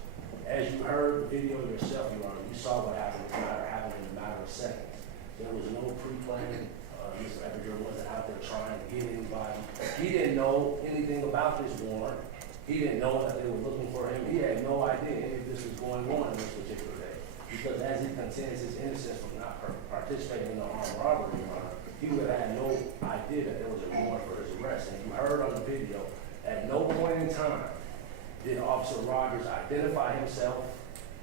As you heard the video yourself, Your Honor, you saw what happened. This matter happened in a matter of seconds. There was no pre-planning. Mr. Eppinger wasn't out there trying to get anybody. He didn't know anything about this warrant. He didn't know that they were looking for him. He had no idea any of this was going on this particular day. Because as he contends his innocence from not participating in the armed robbery, Your Honor, he would have had no idea that there was a warrant for his arrest. And you heard on the video, at no point in time did Officer Rogers identify himself.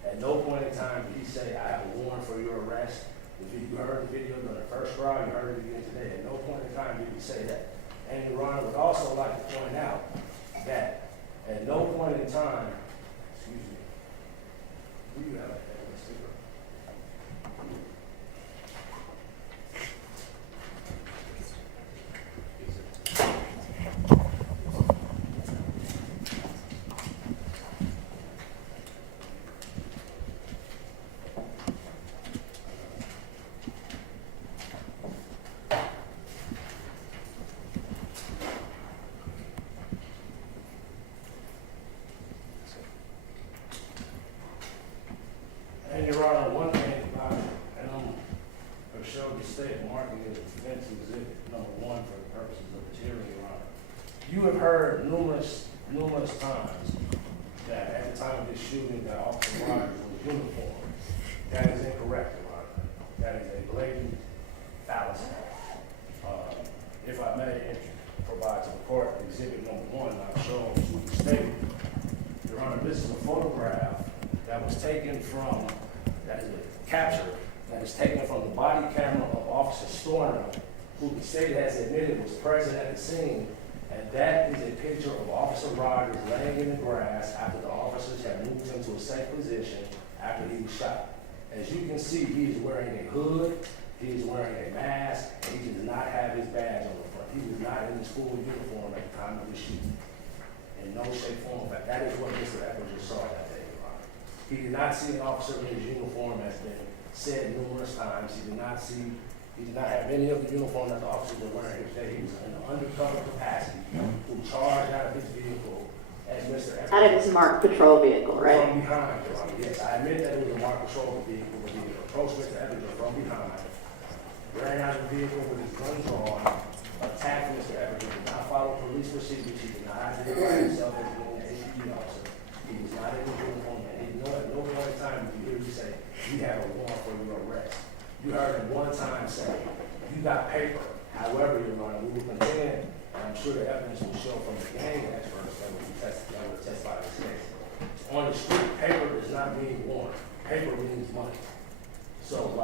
At no point in time did he say, I have a warrant for your arrest. If you heard the video on the first trial, you heard it again today. At no point in time did he say that. And Your Honor, would also like to point out that at no point in time, excuse me, do you have a sticker? And Your Honor, one thing about it, and I'm going to show the state marking as defense exhibit number 1 for the purposes of the hearing, Your Honor. You have heard numerous times that at the time of this shooting that Officer Rogers was uniformed. That is incorrect, Your Honor. That is a blatant fallacy. exhibit number 1, I'll show what the statement. Your Honor, this is a photograph that was taken from, that is a capture, that is taken from the body camera of Officer Storner, who the state has admitted was present at the scene. And that is a picture of Officer Rogers laying in the grass after the officers had moved him to a safe position after he was shot. As you can see, he is wearing a hood, he is wearing a mask, and he does not have his badge on the front. He was not in his full uniform at the time of the shooting. In no shape, form, or fact. That is what Mr. Eppinger saw that day, Your Honor. He did not see an officer in his uniform, as been said numerous times. He did not have any of the uniform that the officers were wearing. He was in an undercover capacity who charged out of his vehicle as Mr. Eppinger. Out of his marked patrol vehicle, right? From behind, Your Honor. Yes, I admit that it was a marked patrol vehicle, but he approached Mr. Eppinger from behind, ran out of the vehicle with his gun drawn, attacked Mr. Eppinger, did not follow police procedures, he did not identify himself as being an APD officer. He was not in his uniform, and he knew at no point in time did you hear me say, "We have a warrant for your arrest." You heard him one time say, "You got paper." However, Your Honor, we will contend, and I'm sure the evidence will show from the gang experts that will testify in this case. On the street, paper does not mean warrant. Paper means money. So,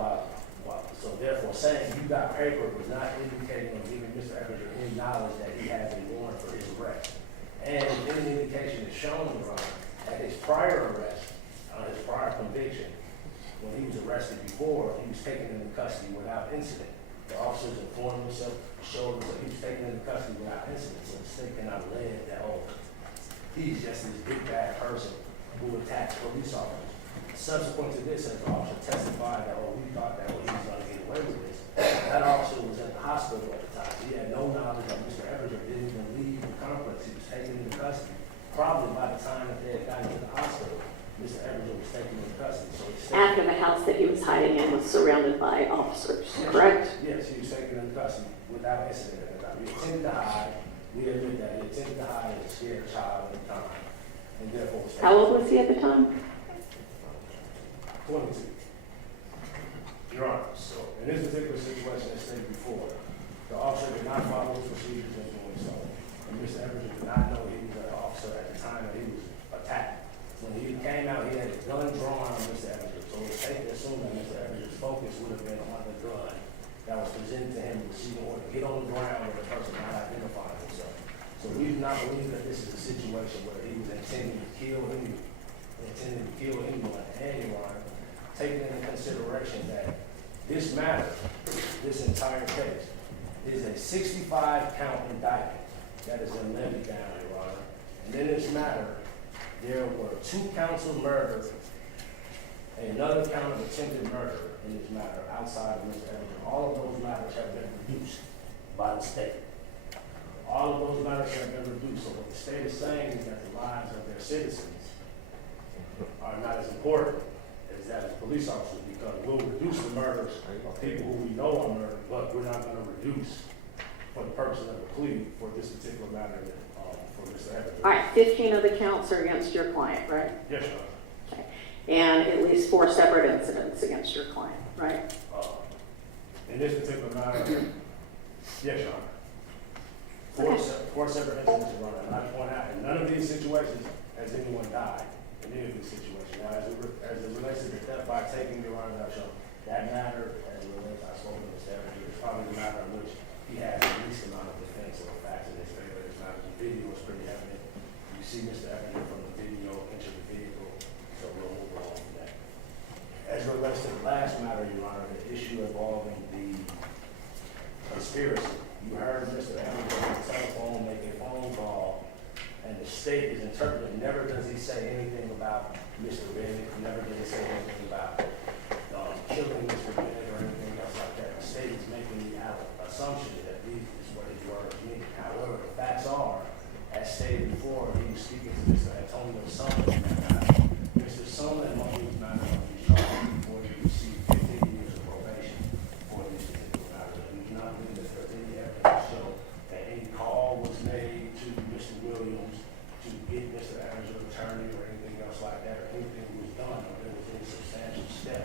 so therefore, saying you got paper was not indicating or giving Mr. Eppinger any knowledge that he has a warrant for his arrest. And any indication is shown, Your Honor, at his prior arrest, his prior conviction, when he was arrested before, he was taken into custody without incident. The officers informed himself, showed him that he was taken into custody without incident, so the state cannot allege that, oh, he's just this big bad person who attacks police officers. Subsequent to this, as the officer testified that, oh, we thought that, oh, he was going to get away with this, that officer was at the hospital at the time. He had no knowledge that Mr. Eppinger didn't even leave the complex. He was taken into custody. Probably by the time that they had gotten to the hospital, Mr. Eppinger was taken into custody. So After the house that he was hiding in was surrounded by officers, correct? Yes, he was taken into custody without incident at the time. He intended to hide. We admit that he intended to hide as a scared child at the time, and therefore was taken. How old was he at the time? 22. Your Honor, so in this particular situation, as stated before, the officer did not follow his procedures in doing so. And Mr. Eppinger did not know he was an officer at the time that he was attacked. When he came out, he had a gun drawn on Mr. Eppinger. So it's safe to assume that Mr. Eppinger's focus would have been on the gun that was presented to him to see or get on the ground with a person not identifying himself. So we do not believe that this is a situation where he was intending to kill anyone. And Your Honor, taking into consideration that this matter, this entire case, is a 65-count indictment that has been levied down, Your Honor. And in this matter, there were 2 counts of murder, another count of attempted murder in this matter outside of Mr. Eppinger. All of those matters have been reduced by the state. All of those matters have been reduced. So what the state is saying is that the lives of their citizens are not as important as that of police officers, because we'll reduce the murders of people who we know are murdered, but we're not going to reduce for the purpose of the plea for this particular matter for Mr. Eppinger. All right, 15 of the counts are against your client, right? Yes, Your Honor. Okay. And at least 4 separate incidents against your client, right? In this particular matter, yes, Your Honor. Four separate incidents, Your Honor. And I point out, in none of these situations has anyone died in any of these situations. Now, as it relates to the theft by taking, Your Honor, that matter, as it relates, I spoke to Mr. Eppinger, it's probably the matter in which he has the least amount of defense or facts in his favor. It's not, the video is pretty evident. You see Mr. Eppinger from the video into the vehicle, so we'll move on from that. As it relates to the last matter, Your Honor, the issue involving the conspiracy, you heard Mr. Eppinger on the telephone make a phone call, and the state is interpreting. Never does he say anything about Mr. Bennett. Never does he say anything about killing Mr. Bennett or anything else like that. The state is making the assumption that this is what his words mean. However, the facts are, as stated before, he was speaking to Mr. Antonio Sumlin. Mr. Sumlin, when he was not on his charge before he received 15 years of probation for this particular matter. We do not believe that there's any evidence to show that any call was made to Mr. Williams to get Mr. Eppinger attorney or anything else like that, or anything was done, or there was any substantial step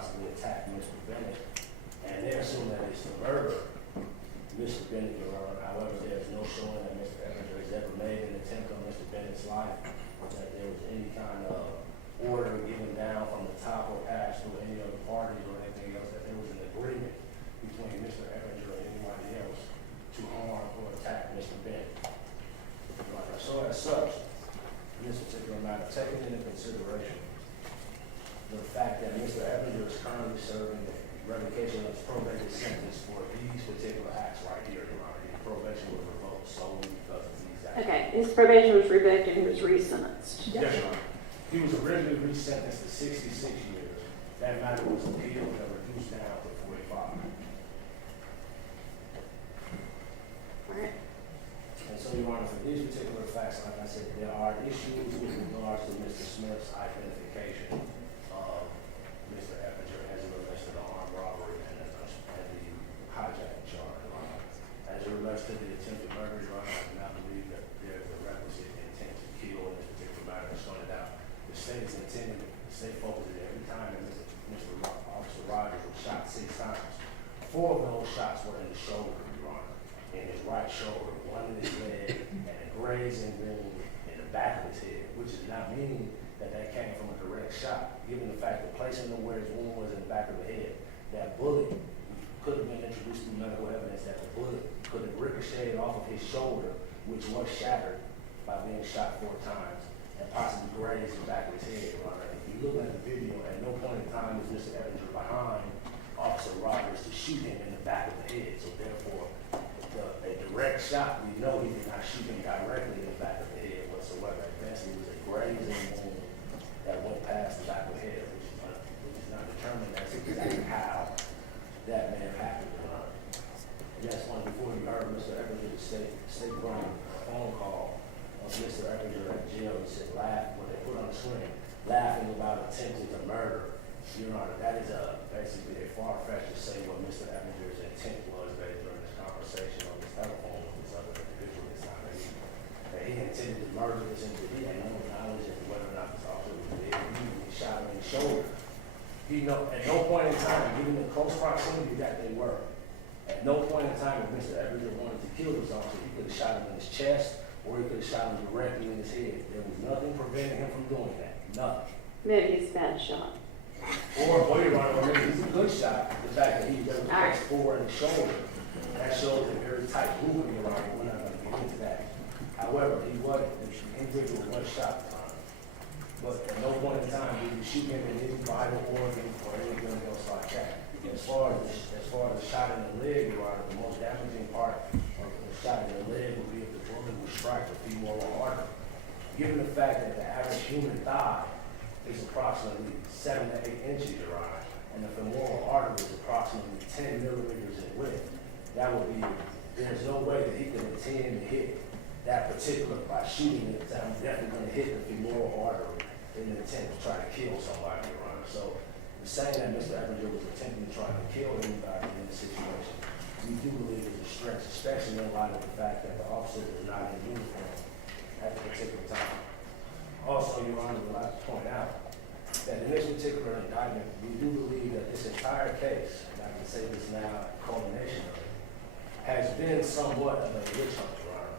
possibly attack Mr. Bennett, and they assume that it's the murder of Mr. Bennett, Your Honor. However, there is no showing that Mr. Eppinger has ever made an attempt on Mr. Bennett's life, that there was any kind of order given down from the top or passed through any other parties or anything else, that there was an agreement between Mr. Eppinger and anybody else to harm or attack Mr. Bennett. Your Honor, so as such, in this particular matter, taking into consideration the fact that Mr. Eppinger is currently serving the revocation of his probated sentence for these particular acts right here, Your Honor. His probation was revoked solely because of these acts. Okay, his probation was revoked and he was resentenced. Yes, Your Honor. He was originally resentenced to 66 years. That matter was appealed and reduced down to 45. All right. And so, Your Honor, for these particular facts, like I said, there are issues with regards to Mr. Smith's identification of Mr. Eppinger as it relates to the armed robbery and the hijacking charge, Your Honor. As it relates to the attempted murder, Your Honor, I do not believe that there's a requisite intent to kill in this particular matter. As pointed out, the state is intending, the state focuses every time that Officer Rogers was shot 6 times. 4 of those shots were in the shoulder, Your Honor, in his right shoulder, 1 in his leg, and a grazing wound in the back of his head, which is not meaning that that came from a direct shot, given the fact that placing where his wound was in the back of the head, that bullet could have been introduced through medical evidence that the bullet could have ricocheted off of his shoulder, which was shattered by being shot 4 times, and possibly grazed the back of his head, Your Honor. If you look at the video, at no point in time is Mr. Eppinger behind Officer Rogers to shoot him in the back of the head, so therefore, a direct shot, we know he did not shoot him directly in the back of the head whatsoever. Eventually, it was a grazing wound that went past the back of the head, which is not determined as exactly how that may have happened, Your Honor. Yes, one before you heard Mr. Eppinger state running a phone call of Mr. Eppinger at jail and said, what they put on the screen, laughing about attempting to murder. Your Honor, that is basically a far-fetched to say what Mr. Eppinger's intent was based during this conversation on his telephone with this other individual this time. That he intended to murder this individual. He had no knowledge as to whether or not this officer was dead. He shot him in the shoulder. At no point in time, given the close proximity that they were, at no point in time if Mr. Eppinger wanted to kill this officer, he could have shot him in his chest or he could have shot him directly in his head. There was nothing preventing him from doing that. Nothing. Maybe he's a bad shot. Or Your Honor, or maybe he's a good shot. The fact that he was placed forward in the shoulder, that shows a very tight movement, Your Honor. We're not going to get into that. However, the individual was shot, Your Honor. But at no point in time did he shoot him in any vital organ or anything else like that. As far as the shot in the leg, Your Honor, the most damaging part of the shot in the leg would be if the bullet would strike the femoral artery. Given the fact that the average human thigh is approximately 7 to 8 inches, Your Honor, and the femoral artery is approximately 10 millimeters in width, there's no way that he could intend to hit that particular, by shooting it, I'm definitely going to hit the femoral artery in an attempt to try to kill somebody, Your Honor. So, saying that Mr. Eppinger was attempting to try to kill anybody in this situation, we do believe is a stretch, especially in light of the fact that the officer was not in uniform at the particular time. Also, Your Honor, we'd like to point out that in this particular indictment, we do believe that this entire case, and I can say this now, culmination of it, has been somewhat of a witch hunt, Your Honor.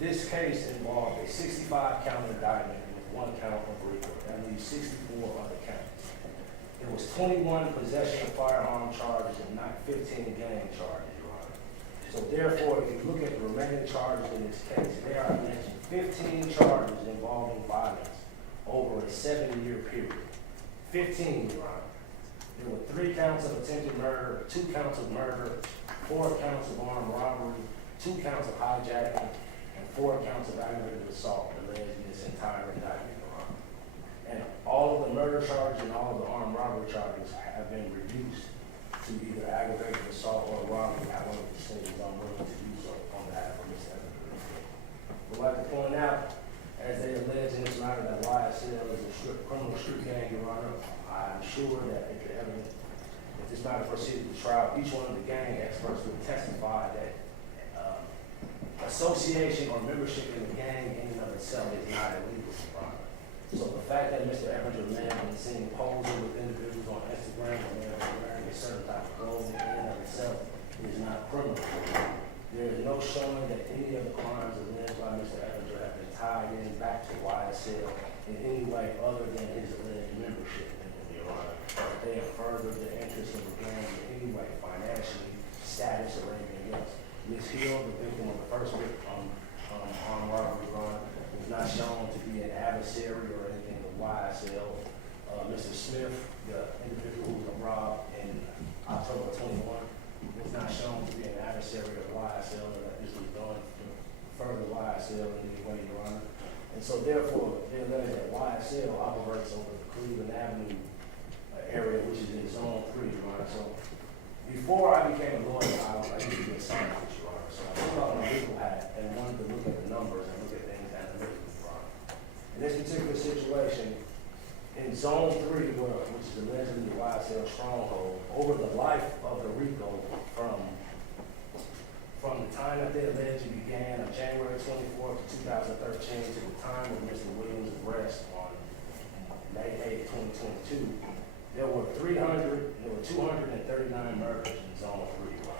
This case involved a 65-count indictment with 1 count of RICO. That leaves 64 other counts. It was 21 possession of firearm charges and not 15 gang charges, Your Honor. So therefore, if you look at the remaining charges in this case, there are 15 charges involving violence over a 7-year period. 15, Your Honor. There were 3 counts of attempted murder, 2 counts of murder, 4 counts of armed robbery, 2 counts of hijacking, and 4 counts of aggravated assault alleged in this entire indictment, Your Honor. And all of the murder charges and all of the armed robbery charges have been reduced to either aggravated assault or robbery. However, the state is unwilling to do so on behalf of Mr. Eppinger. We'd like to point out, as they allege in this matter, that YSL is a criminal street gang, Your Honor. I'm sure that if this matter proceeded to trial, each one of the gang experts would testify that association or membership in the gang in and of itself is not illegal, Your Honor. So the fact that Mr. Eppinger may have been seen posing with individuals on Instagram or may have been wearing a certain type of clothing in and of itself is not criminal. There is no showing that any of the crimes alleged by Mr. Eppinger have been tied in back to YSL in any way other than his alleged membership in it, Your Honor. They have furthered the interest of the gang in any way, financially, status, or anything else. Ms. Hill, the victim of the first armed robbery run, was not shown to be an adversary or anything of YSL. Mr. Smith, the individual who was robbed in October 21, was not shown to be an adversary of YSL, or that this was done to further YSL in any way, Your Honor. And so therefore, they allege that YSL operates over the Cleveland Avenue area, which is in Zone 3, Your Honor. So before I became a lawyer, I used to be a scientist, Your Honor. So I took off my legal hat and wanted to look at the numbers and look at things analytically, Your Honor. In this particular situation, in Zone 3, which is allegedly the YSL stronghold, over the life of the RICO from the time that they allegedly began on January 24th, 2013 to the time of Mr. Williams' arrest on May 8, 2022, there were 239 murders in Zone 3.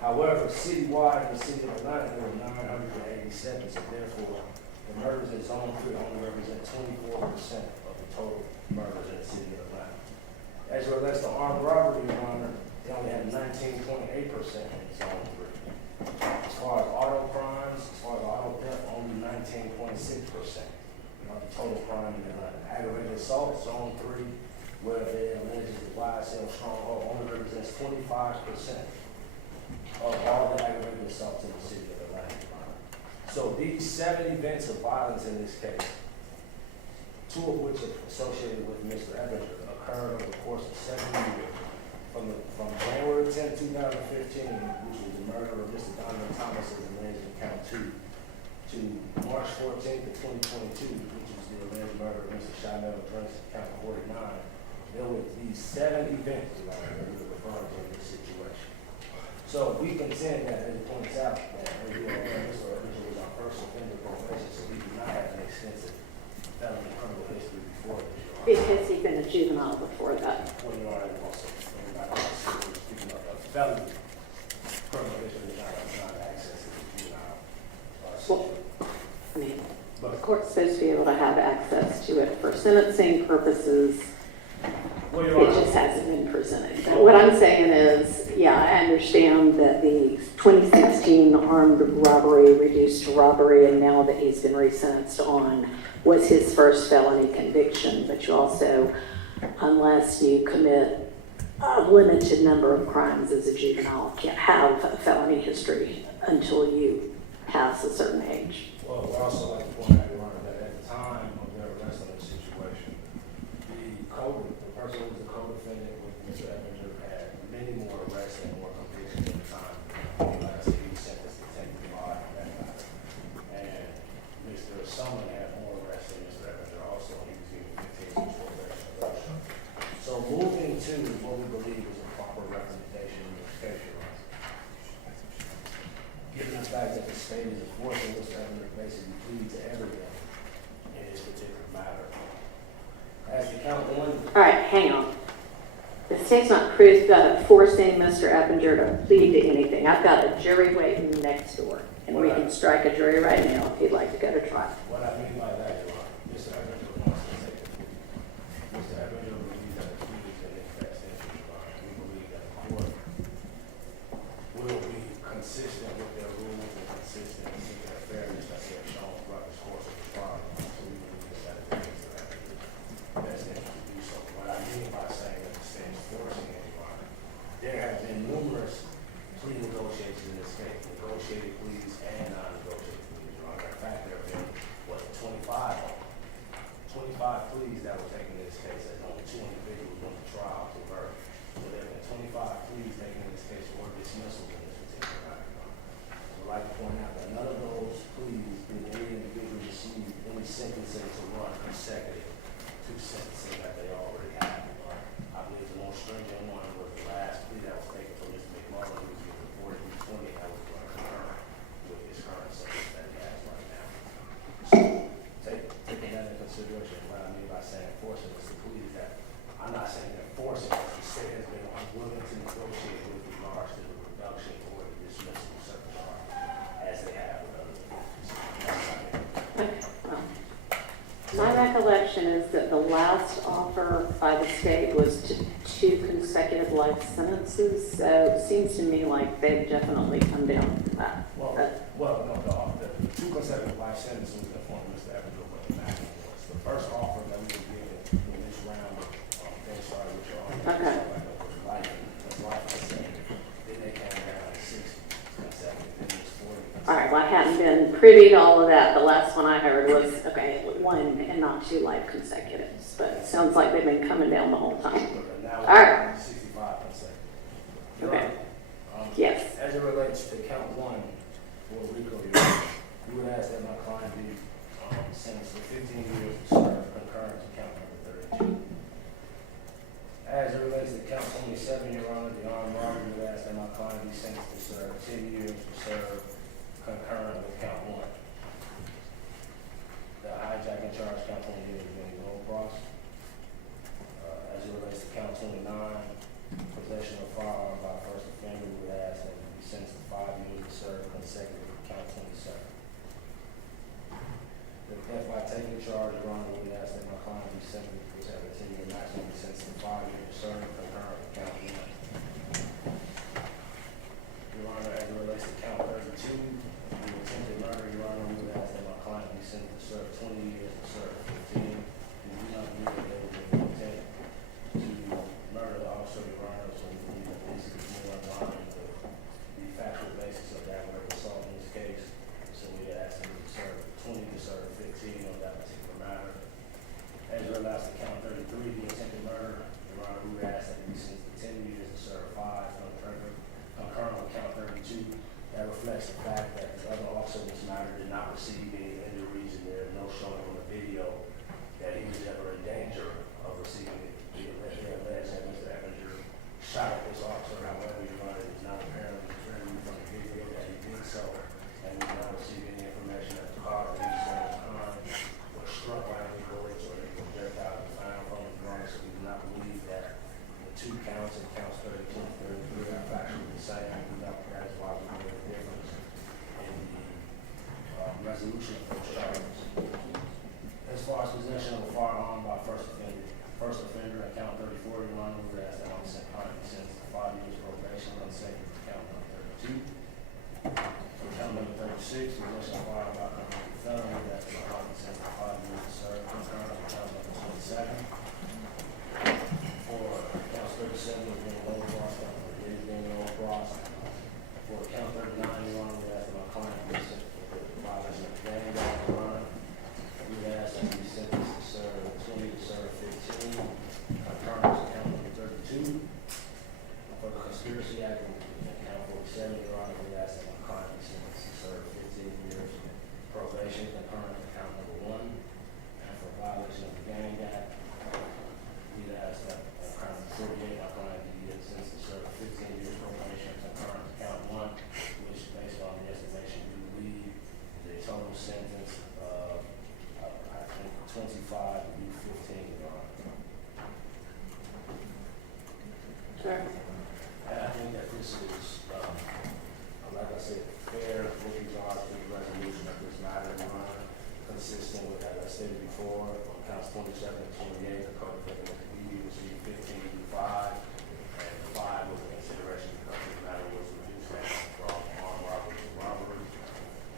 However, citywide in the city of Atlanta, there were 987, so therefore, the murders in Zone 3 only represent 24% of the total murders in the city of Atlanta. As it relates to armed robbery, Your Honor, they only had 19.8% in Zone 3. As far as auto crimes, as far as auto theft, only 19.6% of the total crime in Atlanta. Aggravated assault, Zone 3, where they allege the YSL stronghold only represents 25% of all the aggravated assaults in the city of Atlanta. So these 7 events of violence in this case, 2 of which are associated with Mr. Eppinger, occurred over the course of 7 years. From January 10, 2015, which was the murder of Mr. Donovan Thomas as alleged in count 2, to March 14th of 2022, which was the alleged murder of Mr. Chanel Prince in count 49, there were these 7 events that we were referring to in this situation. So we contend that it points out that Mr. Eppinger was our first offender probation, so we do not have an extensive felony criminal history before this. Because he'd been a juvenile before that. Well, you are also, speaking of a felony criminal history, is not access to the juvenile. Well, I mean, the court's supposed to be able to have access to it for sentencing purposes. It just hasn't been presented. But what I'm saying is, yeah, I understand that the 2016 armed robbery reduced to robbery, and now that he's been resentenced on was his first felony conviction. But you also, unless you commit a limited number of crimes as a juvenile, can't have a felony history until you pass a certain age. Well, we'd also like to point out, Your Honor, that at the time of their arrest in this situation, the person who was the co-defendant with Mr. Eppinger had many more arrests and more convictions at the time. Like I said, he was sentenced to 10 to 5 on that matter. And Mr. Sumlin had more arrests than Mr. Eppinger also. He was given 15 years probation. So moving to what we believe is a proper recommendation in this case, Your Honor. Given the fact that the state is enforcing Mr. Eppinger basically plead to everything in this particular matter. As to count 1. All right, hang on. The state's not forcing Mr. Eppinger to plead to anything. I've got a jury waiting next door, and we can strike a jury right now if you'd like to go to trial. What I mean by that, Your Honor, Mr. Eppinger wants to take the plea. Mr. Eppinger believes that the plea is in his best interest, Your Honor. We believe that the court will be consistent with their rules and consistent in seeking a fairness that they have shown throughout the course of the trial. So we believe that it is Mr. Eppinger's best interest to do so. What I mean by saying that the state is forcing it, Your Honor, there have been numerous plea negotiations in this case, negotiated pleas and non-negotiated pleas, Your Honor. In fact, there have been, 25 pleas that were taken in this case, as only 2 individuals went to trial to verdict. So there have been 25 pleas taken in this case or dismissals in this particular matter, Your Honor. So I'd like to point out that none of those pleas did any individual receive any sentencing to run consecutive to sentencing that they already have, Your Honor. I believe the most stringent one was the last plea that was taken from Mr. McMullen, who was given 40 that was going to concur with his current sentence that he has right now. So, taking that into consideration, willing to negotiate with regards to the reduction or the dismissal of certain charges, as they have with other defendants. Okay, well, my recollection is that the last offer by the state was to 2 consecutive life sentences, so it seems to me like they've definitely come down from that. Well, no, the 2 consecutive life sentences was informed Mr. Eppinger what the maximum was. The first offer that we were given in this round of things started with your own. Okay. Was life consecutive. Then they came down to 6 consecutive, then it was 40 consecutive. All right, well, I hadn't been privy to all of that. The last one I heard was, okay, 1 and not 2 life consecutives, but it sounds like they've been coming down the whole time. But now All right. we're 65 consecutive. Your Okay. Honor, Yes. As it relates to count 1 for RICO, we would ask that my client be sentenced to 15 years to serve concurrent to count number 32. As it relates to count 27, Your Honor, the armed robbery, we would ask that my client be sentenced to serve 10 years to serve concurrent with count 1. The hijacking charge, count 28, is being no cross. As it relates to count 29, possession of firearm by a first offender, we would ask that he be sentenced to 5 years to serve consecutive with count 27. The theft by taking charge, Your Honor, we would ask that my client be sentenced to have a 10-year maximum, be sentenced to 5 years to serve concurrent with count 1. Your Honor, as it relates to count 32, the attempted murder, Your Honor, we would ask that my client be sentenced to serve 20 years to serve 15. We do not believe that there was an intent to murder the officer, Your Honor, so we believe that this is more in line with the factual basis of the aggravated assault in this case. So we ask him to serve 20 to serve 15 on that particular matter. As it relates to count 33, the attempted murder, Your Honor, we would ask that he be sentenced to 10 years to serve 5 concurrent with count 32. That reflects the fact that the other officer in this matter did not receive any injuries, and there is no showing on the video that he was ever in danger of receiving it. They allege that Mr. Eppinger shot at this officer, however, Your Honor, it is not apparently clear from the video that he did so, and we did not receive any information that the car that he was in at the time was struck by any bullets or any projectile was found from the gun, so we do not believe that the 2 counts and counts 32 and 33 are factually the same. That is why we made a difference in the resolution of those charges. As far as possession of a firearm by first offender at count 34, Your Honor, we would ask that my client be sentenced to 5 years probation on second count number 32. For count number 36, possession of a firearm by convicted felon, we would ask that my client be sentenced to 5 years to serve concurrent with count number 27. For count 37, it's being low cross, count number 8 is being low cross. For count 39, Your Honor, we ask that my client be sentenced for the violation of the gang law, Your Honor. We would ask that he be sentenced to serve 20 to serve 15, concurrent to count number 32. For the conspiracy act, in count 47, Your Honor, we ask that my client be sentenced to serve 15 years probation, concurrent to count number 1. And for violation of the gang act, we ask that count 48, my client be sentenced to serve 15 years probation, concurrent to count 1, which, based on the estimation, we believe is a total sentence of, I think, 25 to 15, Your Honor. Sure. And I think that this is, like I said, fair with regard to the resolution of this matter, Your Honor, consistent with, as I stated before, on counts 27 and 28, the code defendant received 15 to 5, and 5 was a consideration because the matter was reduced from armed robbery to robbery.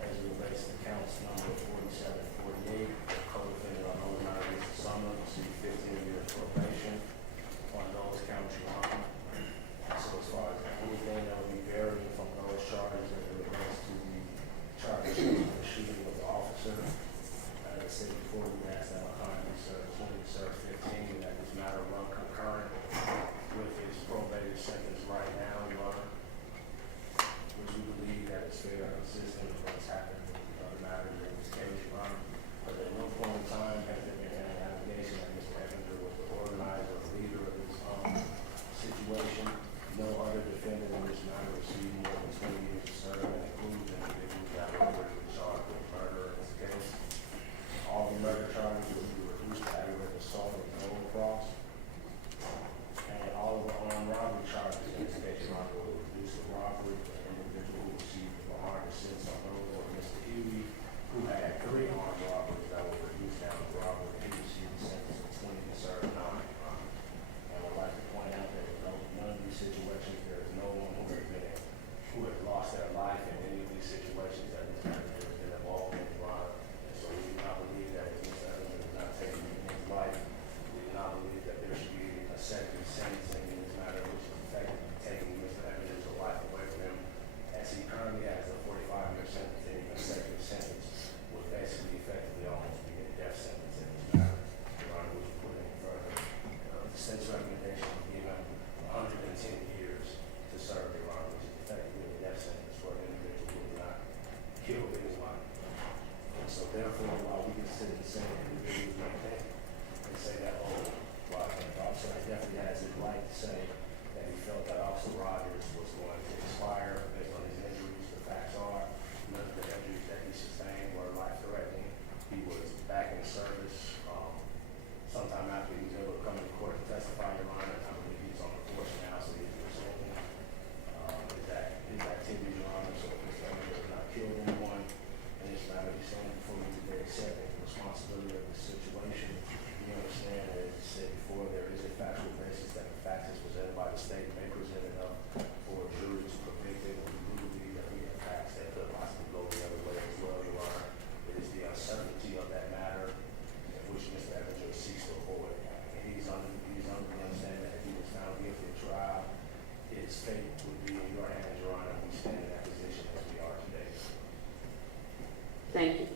As it relates to counts number 47 and 48, the code defendant on those matters, Mr. Summer, received 15 years probation on those counts, Your Honor. So as far as anything that would be varying from those charges as it relates to the charges of the shooting of the officer, as I said before, we asked that my client be served 20 to serve 15, and that this matter run concurrent with his probated sentence right now, Your Honor, which we believe that is fair and consistent with what's happened with the other matters in this case, Your Honor. But at no point in time has there been any allegation that Mr. Eppinger was the organizer or leader of this situation. No other defendant in this matter received more than 20 years to serve, and includes individuals that were originally charged with murder in this case. All the murder charges will be reduced to aggravated assault with no cross. And all of the armed robbery charges reduce the robbery. The individual who received the largest sentence on those was Mr. Huey, who had 3 armed robberies that were reduced down to robbery. He received a sentence of 20 to serve 9. And I would like to point out that in none of these situations, there is no one who has lost their life in any of these situations that Mr. Eppinger has been involved in, Your Honor. And so we do not believe that if Mr. Eppinger is not taking his life, we do not believe that there should be a second sentencing in this matter, which is effectively taking Mr. Eppinger life away from him, as he currently has a 45-year sentence, and a second sentence would basically effectively almost be a death sentence in this matter. Your Honor, would you put any further? The sentence recommendation would give him 110 years to serve, Your Honor, which is effectively a death sentence for an individual who did not kill in his life. And so therefore, while we can sit and say that individuals may think and say that, oh, well, I think the officer definitely has his right to say that he felt that Officer Rogers was going to expire based on his injuries. The facts are, none of the injuries that he sustained were life-threatening. He was back in service sometime after he was able to come into court and testify, Your Honor. I believe he's on the force now, so he's resolving his activities, Your Honor. So if Mr. Eppinger has not killed anyone in this matter, he's standing before me today accepting the responsibility of the situation. You understand, as I said before, there is a factual basis that the facts as presented by the state may present enough for a jury to convict him. We do believe that we have facts that could possibly go the other way as well, Your Honor. It is the uncertainty of that matter in which Mr. Eppinger seeks to avoid. He's under the understanding that if he was found guilty at trial, his fate would be in your hands, Your Honor. We stand in that position as we are today. Thank you.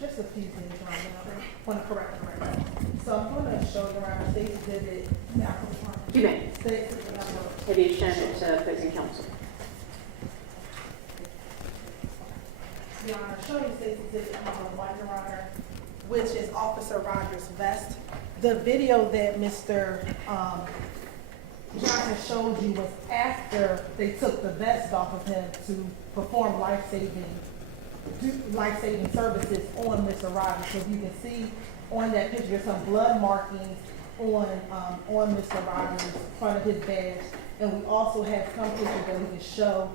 Just a few things, Your Honor. I want to correct the record. So I'm going to show Your Honor State's exhibit now. You may. State's exhibit number. Have you shown it to opposing counsel? Your Honor, showing State's exhibit number 1, Your Honor, which is Officer Rogers' vest. The video that Mr. Johnson showed you was after they took the vest off of him to perform life-saving services on Mr. Rogers. So you can see on that picture some blood markings on Mr. Rogers' front of his badge. And we also have some pictures that we can show.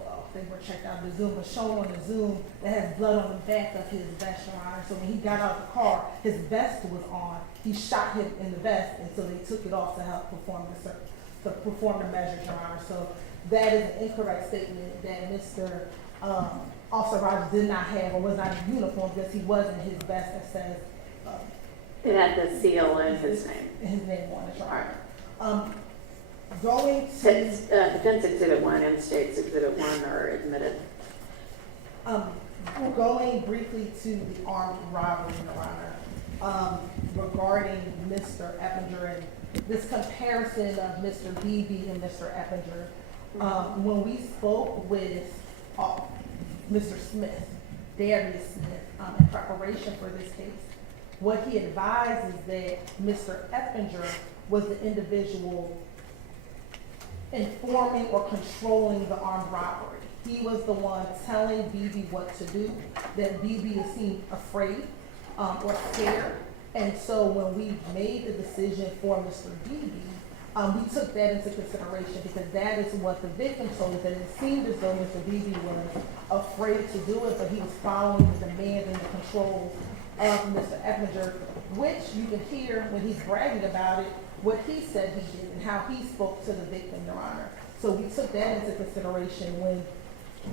Well, they were checked out the Zoom, but shown on the Zoom that has blood on the back of his vest, Your Honor. So when he got out of the car, his vest was on. He shot him in the vest, and so they took it off to help perform the measures, Your Honor. So that is an incorrect statement that Mr. Officer Rogers did not have or was not in uniform because he was in his vest that says It had the seal and his name. his name on it, Your All right. Honor. Going to Defense Exhibit 1 and State's Exhibit 1 are admitted. going briefly to the armed robbery, Your Honor, regarding Mr. Eppinger and this comparison of Mr. Beebe and Mr. Eppinger. When we spoke with Mr. Smith, Darius Smith, in preparation for this case, what he advised is that Mr. Eppinger was the individual informing or controlling the armed robbery. He was the one telling Beebe what to do, that Beebe seemed afraid or scared. And so when we made the decision for Mr. Beebe, we took that into consideration because that is what the victim told us, that it seemed as though Mr. Beebe was afraid to do it, but he was following the demands and the controls of Mr. Eppinger, which you can hear when he's bragging about it, what he said he did and how he spoke to the victim, Your Honor. So we took that into consideration when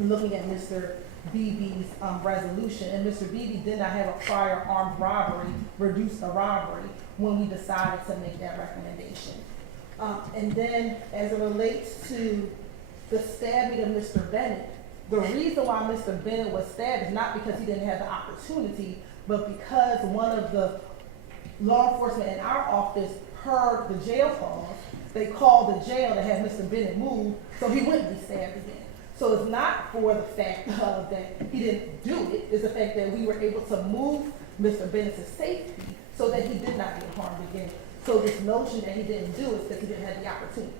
looking at Mr. Beebe's resolution. And Mr. Beebe did not have a prior armed robbery, reduced a robbery, when we decided to make that recommendation. And then as it relates to the stabbing of Mr. Bennett, the reason why Mr. Bennett was stabbed is not because he didn't have the opportunity, but because one of the law enforcement in our office heard the jail calls. They called the jail to have Mr. Bennett moved so he wouldn't be stabbed again. So it's not for the fact that he didn't do it, it's the fact that we were able to move Mr. Bennett to safety so that he did not get harmed again. So this notion that he didn't do it is because he didn't have the opportunity.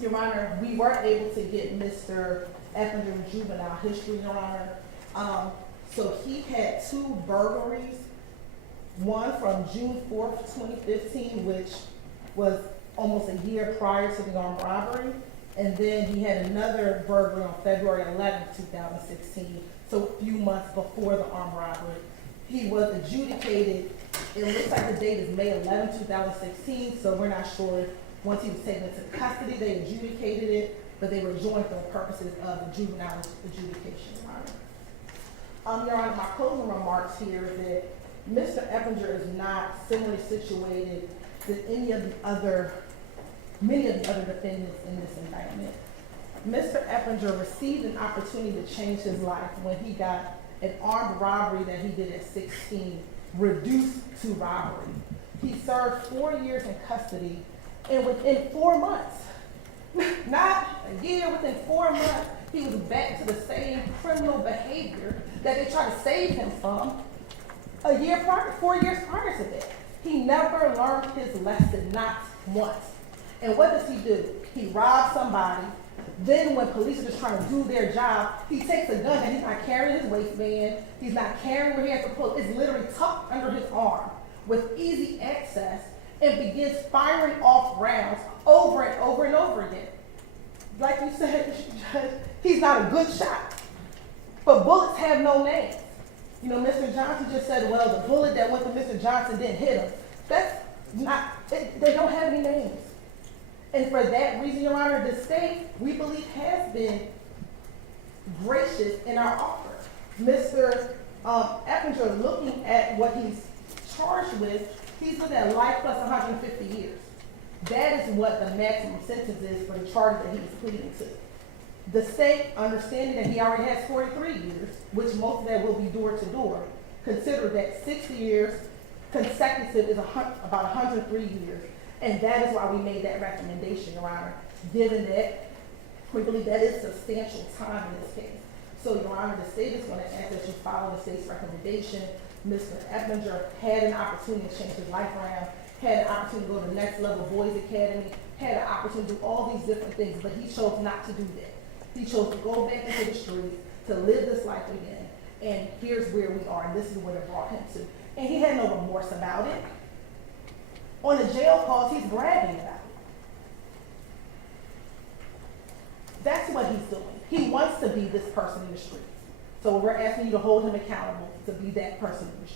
Your Honor, we were able to get Mr. Eppinger juvenile history, Your Honor. So he had 2 burglaries, one from June 4th, 2015, which was almost a year prior to the armed robbery, And then he had another burglary on February 11th, 2016, so a few months before the armed robbery. He was adjudicated, it looks like the date is May 11, 2016, so we're not sure. Once he was taken into custody, they adjudicated it, but they were joined for the purposes of the juvenile adjudication, Your Honor. Your Honor, my closing remarks here is that Mr. Eppinger is not similarly situated to many of the other defendants in this indictment. Mr. Eppinger received an opportunity to change his life when he got an armed robbery that he did at 16 reduced to robbery. He served 4 years in custody, and within 4 months, not a year, within 4 months, he was back to the same criminal behavior that they tried to save him from 4 years prior to that. He never learned his lesson, not once. And what does he do? He robs somebody. Then when police are just trying to do their job, he takes a gun that he's not carrying in his waistband. He's not carrying where he has to pull. It's literally tucked under his arm with easy access, and begins firing off rounds over and over and over again. Like you said, Judge, he's not a good shot. But bullets have no names. You know, Mr. Johnson just said, well, the bullet that went to Mr. Johnson didn't hit him. That's not, they don't have any names. And for that reason, Your Honor, the state, we believe, has been gracious in our offer. Mr. Eppinger, looking at what he's charged with, he's looking at life plus 150 years. That is what the maximum sentence is for the charges that he's pleading to. The state, understanding that he already has 43 years, which most of that will be door to door, consider that 60 years consecutive is about 103 years. And that is why we made that recommendation, Your Honor, given that we believe that is substantial time in this case. So, Your Honor, the state is going to ask that you follow the state's recommendation. Mr. Eppinger had an opportunity to change his life around, had an opportunity to go to the next level boys academy, had an opportunity to do all these different things, but he chose not to do that. He chose to go back into the streets, to live this life again, and here's where we are, and this is what it brought him to. And he had no remorse about it. On the jail calls, he's bragging about it. That's what he's doing. He wants to be this person in the streets. So we're asking you to hold him accountable to be that person in the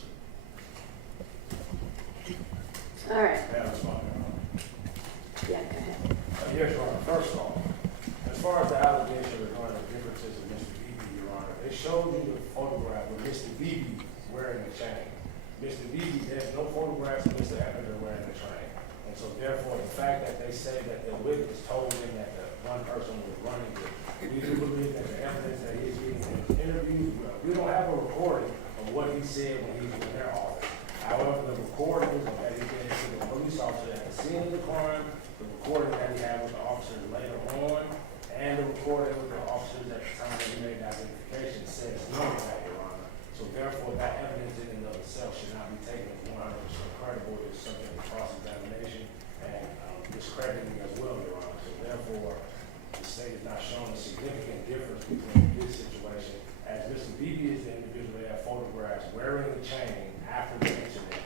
streets. All right. Madam Speaker. Yeah, go ahead. Yes, Your Honor. First of all, as far as the allegation regarding the differences in Mr. Beebe, Your Honor, they showed you the photograph of Mr. Beebe wearing a chain. Mr. Beebe, there's no photographs of Mr. Eppinger wearing a chain. And so therefore, the fact that they say that the witness told him that the one person was running it, we do believe that the evidence that he's getting in his interview, we don't have a recording of what he said when he was in their office. However, the recordings that he gave to the police officer at the scene of the crime, the recording that he had with the officers later on, and the recording with the officers at the time that he made the identification says none of that, Your Honor. So therefore, that evidence in and of itself should not be taken as 100% credible. It's subject to cross-examination and discrediting as well, Your Honor. So therefore, the state has not shown a significant difference between this situation, as Mr. Beebe is the individual that photographs wearing the chain after the incident,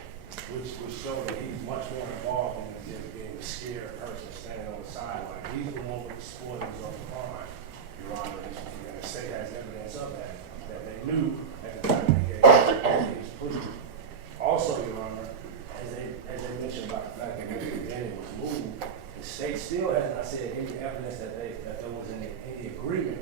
which would show that he's much more involved in just being a scared person standing on the sideline. He's the one with the spoilers of the crime, Your Honor. And the state has evidence of that they knew at the time they gave his plea. Also, Your Honor, as they mentioned about the fact that Mr. Bennett was moved, the state still has not said any evidence that there was any agreement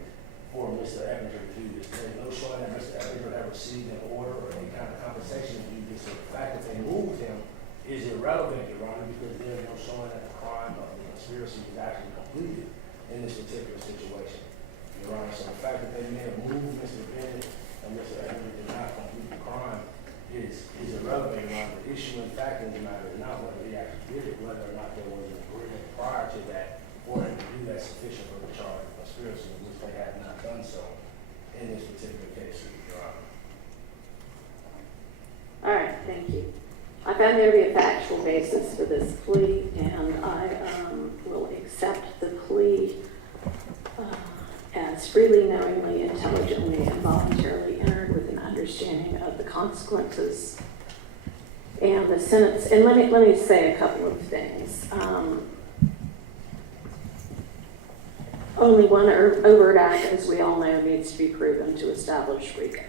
for Mr. Eppinger to do this. There's no showing that Mr. Eppinger had received an order or any kind of compensation to do this. So the fact that they moved him is irrelevant, Your Honor, because there's no showing that the crime of the conspiracy was actually completed in this particular situation, Your Honor. So the fact that they may have moved Mr. Bennett and Mr. Eppinger did not complete the crime is irrelevant, Your Honor. The issue in fact in the matter is not whether he actually did it, whether or not there was an agreement prior to that for him to do that sufficient for the charge of conspiracy, which they have not done so in this particular case, Your Honor. All right, thank you. I found there to be a factual basis for this plea, and I will accept the plea as freely, knowingly, intelligently, and voluntarily entered with an understanding of the consequences and the sentence. And let me say a couple of things. Only one overt act, as we all know, needs to be proven to establish RICO.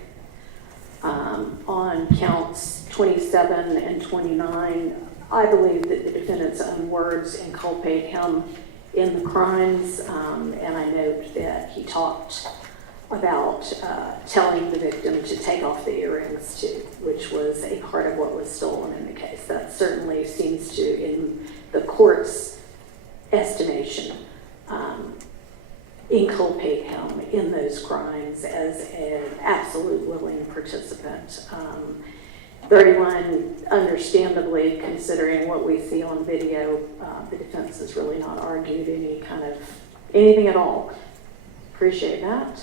On counts 27 and 29, I believe that the defendant's own words inculpate him in the crimes, and I note that he talked about telling the victim to take off the earrings too, which was a part of what was stolen in the case. That certainly seems to, in the court's estimation, inculpate him in those crimes as an absolute willing participant. 31, understandably, considering what we see on video, the defense has really not argued anything at all. Appreciate that,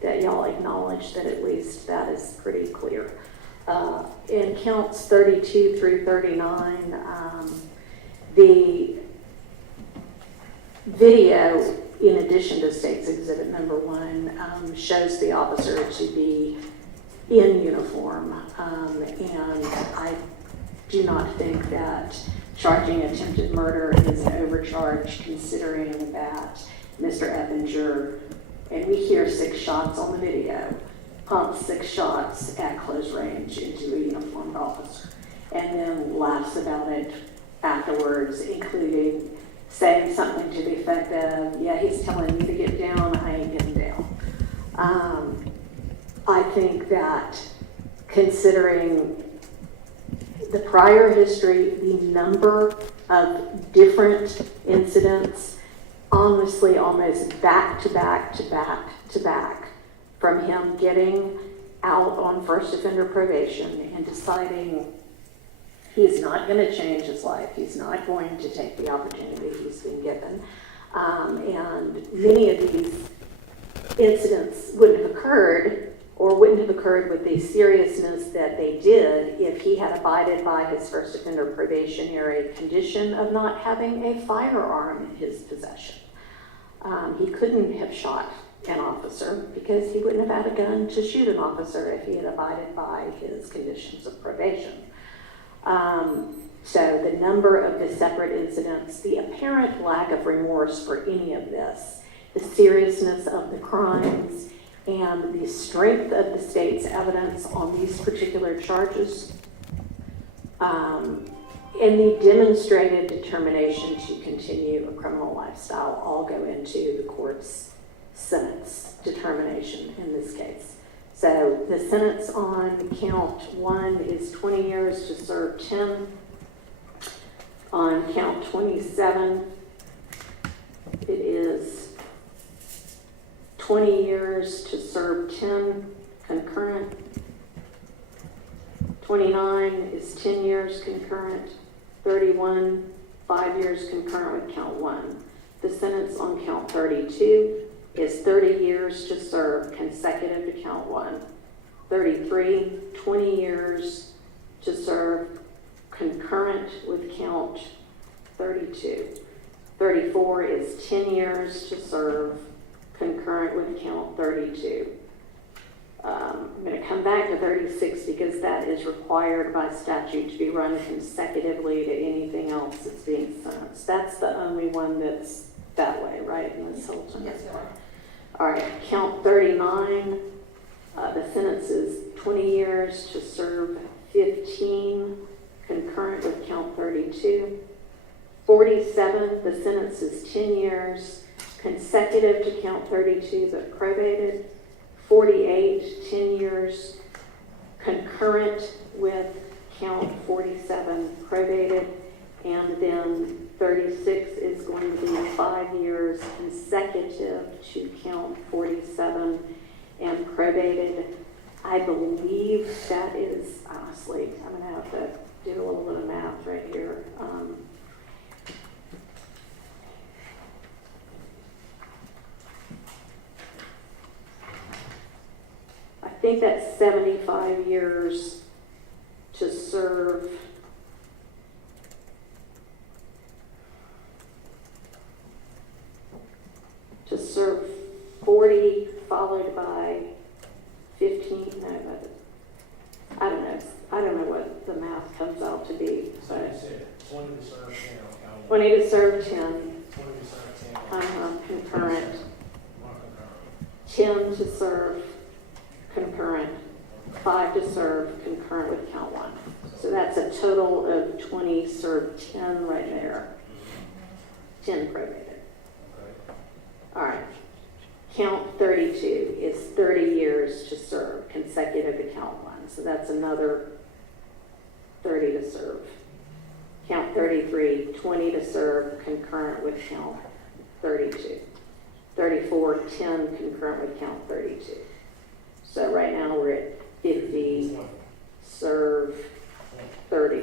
that y'all acknowledge that at least that is pretty clear. In counts 32 through 39, the video, in addition to State's Exhibit number 1, shows the officer to be in uniform, and I do not think that charging attempted murder is an overcharge, considering that Mr. Eppinger, and we hear 6 shots on the video, pumped 6 shots at close range into a uniformed officer, and then laughs about it afterwards, including saying something to the effect of, yeah, he's telling me to get down, I ain't getting down. I think that considering the prior history, the number of different incidents, honestly, almost back to back to back to back, from him getting out on first offender probation and deciding he's not going to change his life, he's not going to take the opportunity he's been given. And many of these incidents wouldn't have occurred, or wouldn't have occurred with the seriousness that they did, if he had abided by his first offender probationary condition of not having a firearm in his possession. He couldn't have shot an officer because he wouldn't have had a gun to shoot an officer if he had abided by his conditions of probation. So the number of the separate incidents, the apparent lack of remorse for any of this, the seriousness of the crimes, and the strength of the state's evidence on these particular charges, and the demonstrated determination to continue a criminal lifestyle all go into the court's sentence determination in this case. So the sentence on count 1 is 20 years to serve 10. On count 27, it is 20 years to serve 10 concurrent. 29 is 10 years concurrent. 31, 5 years concurrent with count 1. The sentence on count 32 is 30 years to serve consecutive to count 1. 33, 20 years to serve concurrent with count 32. 34 is 10 years to serve concurrent with count 32. I'm going to come back to 36 because that is required by statute to be run consecutively to anything else that's being sentenced. That's the only one that's that way, right, Ms. Hilton? Yes, ma'am. All right, count 39, the sentence is 20 years to serve 15, concurrent with count 32. 47, the sentence is 10 years, consecutive to count 32, but probated. 48, 10 years, concurrent with count 47, probated. And then 36 is going to be 5 years consecutive to count 47 and probated. I believe that is, honestly, I'm going to have to do a little bit of math right here. I think that's 75 years to serve. To serve 40, followed by 15. No, I don't know. I don't know what the math comes out to be. So But you said 20 to serve 10 on count 20 to serve 10. 20 to serve 10. Concurrent. to serve concurrent, 5 to serve concurrent with count 1. So that's a total of 20 served, 10 right there. 10 probated. Okay. All right. Count 32 is 30 years to serve consecutive to count 1. So that's another 30 to serve. Count 33, 20 to serve concurrent with count 32. 34, 10 concurrent with count 32. So right now we're at 50, serve 30.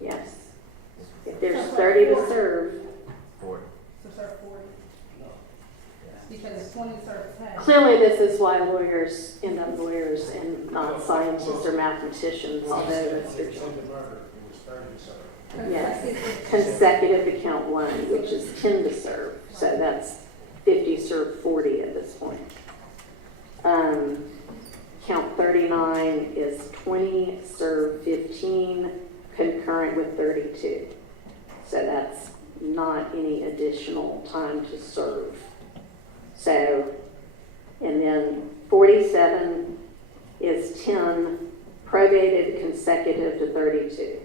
Yes. If there's 30 to serve, So serve 40. Because it's 20 to serve 10. clearly this is why lawyers end up lawyers and not scientists or mathematicians, although that's their job. Murder, it was 30 to serve. Yes, consecutive to count 1, which is 10 to serve. So that's 50 serve 40 at this point. Count 39 is 20 serve 15 concurrent with 32. So that's not any additional time to serve. So, and then 47 is 10 probated consecutive to 32.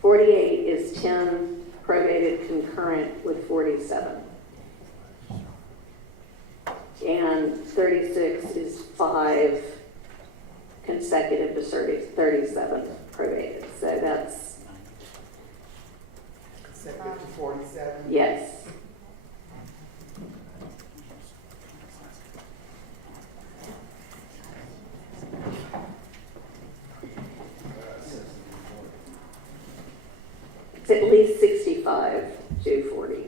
'48 is 10 probated concurrent with 47. And 36 is 5 consecutive to 37 probated. So that's, Consecutive to 47. yes. It's at least 65 to 40. And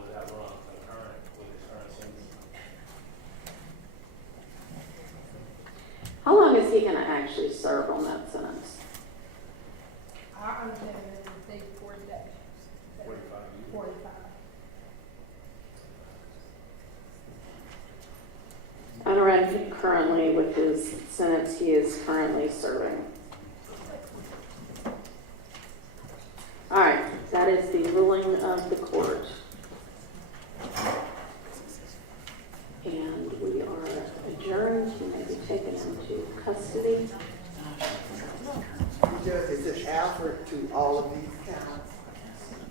was that wrong concurrent with his current sentence? How long is he going to actually serve on that sentence? Our understanding is they 40 days. 45 years. 45. And run currently with his sentence he is currently serving. All right, that is the ruling of the court. And we are adjourned. He may be taken into custody. Judge, is it Alfred to all of these counts?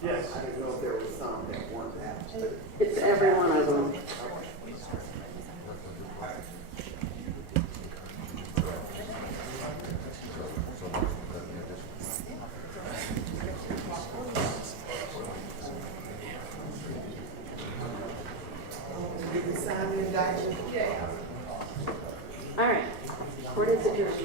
Yes. I didn't know if there was some that weren't Alfred. It's every one of them. Did you sign the indictment? All right, court is adjourned.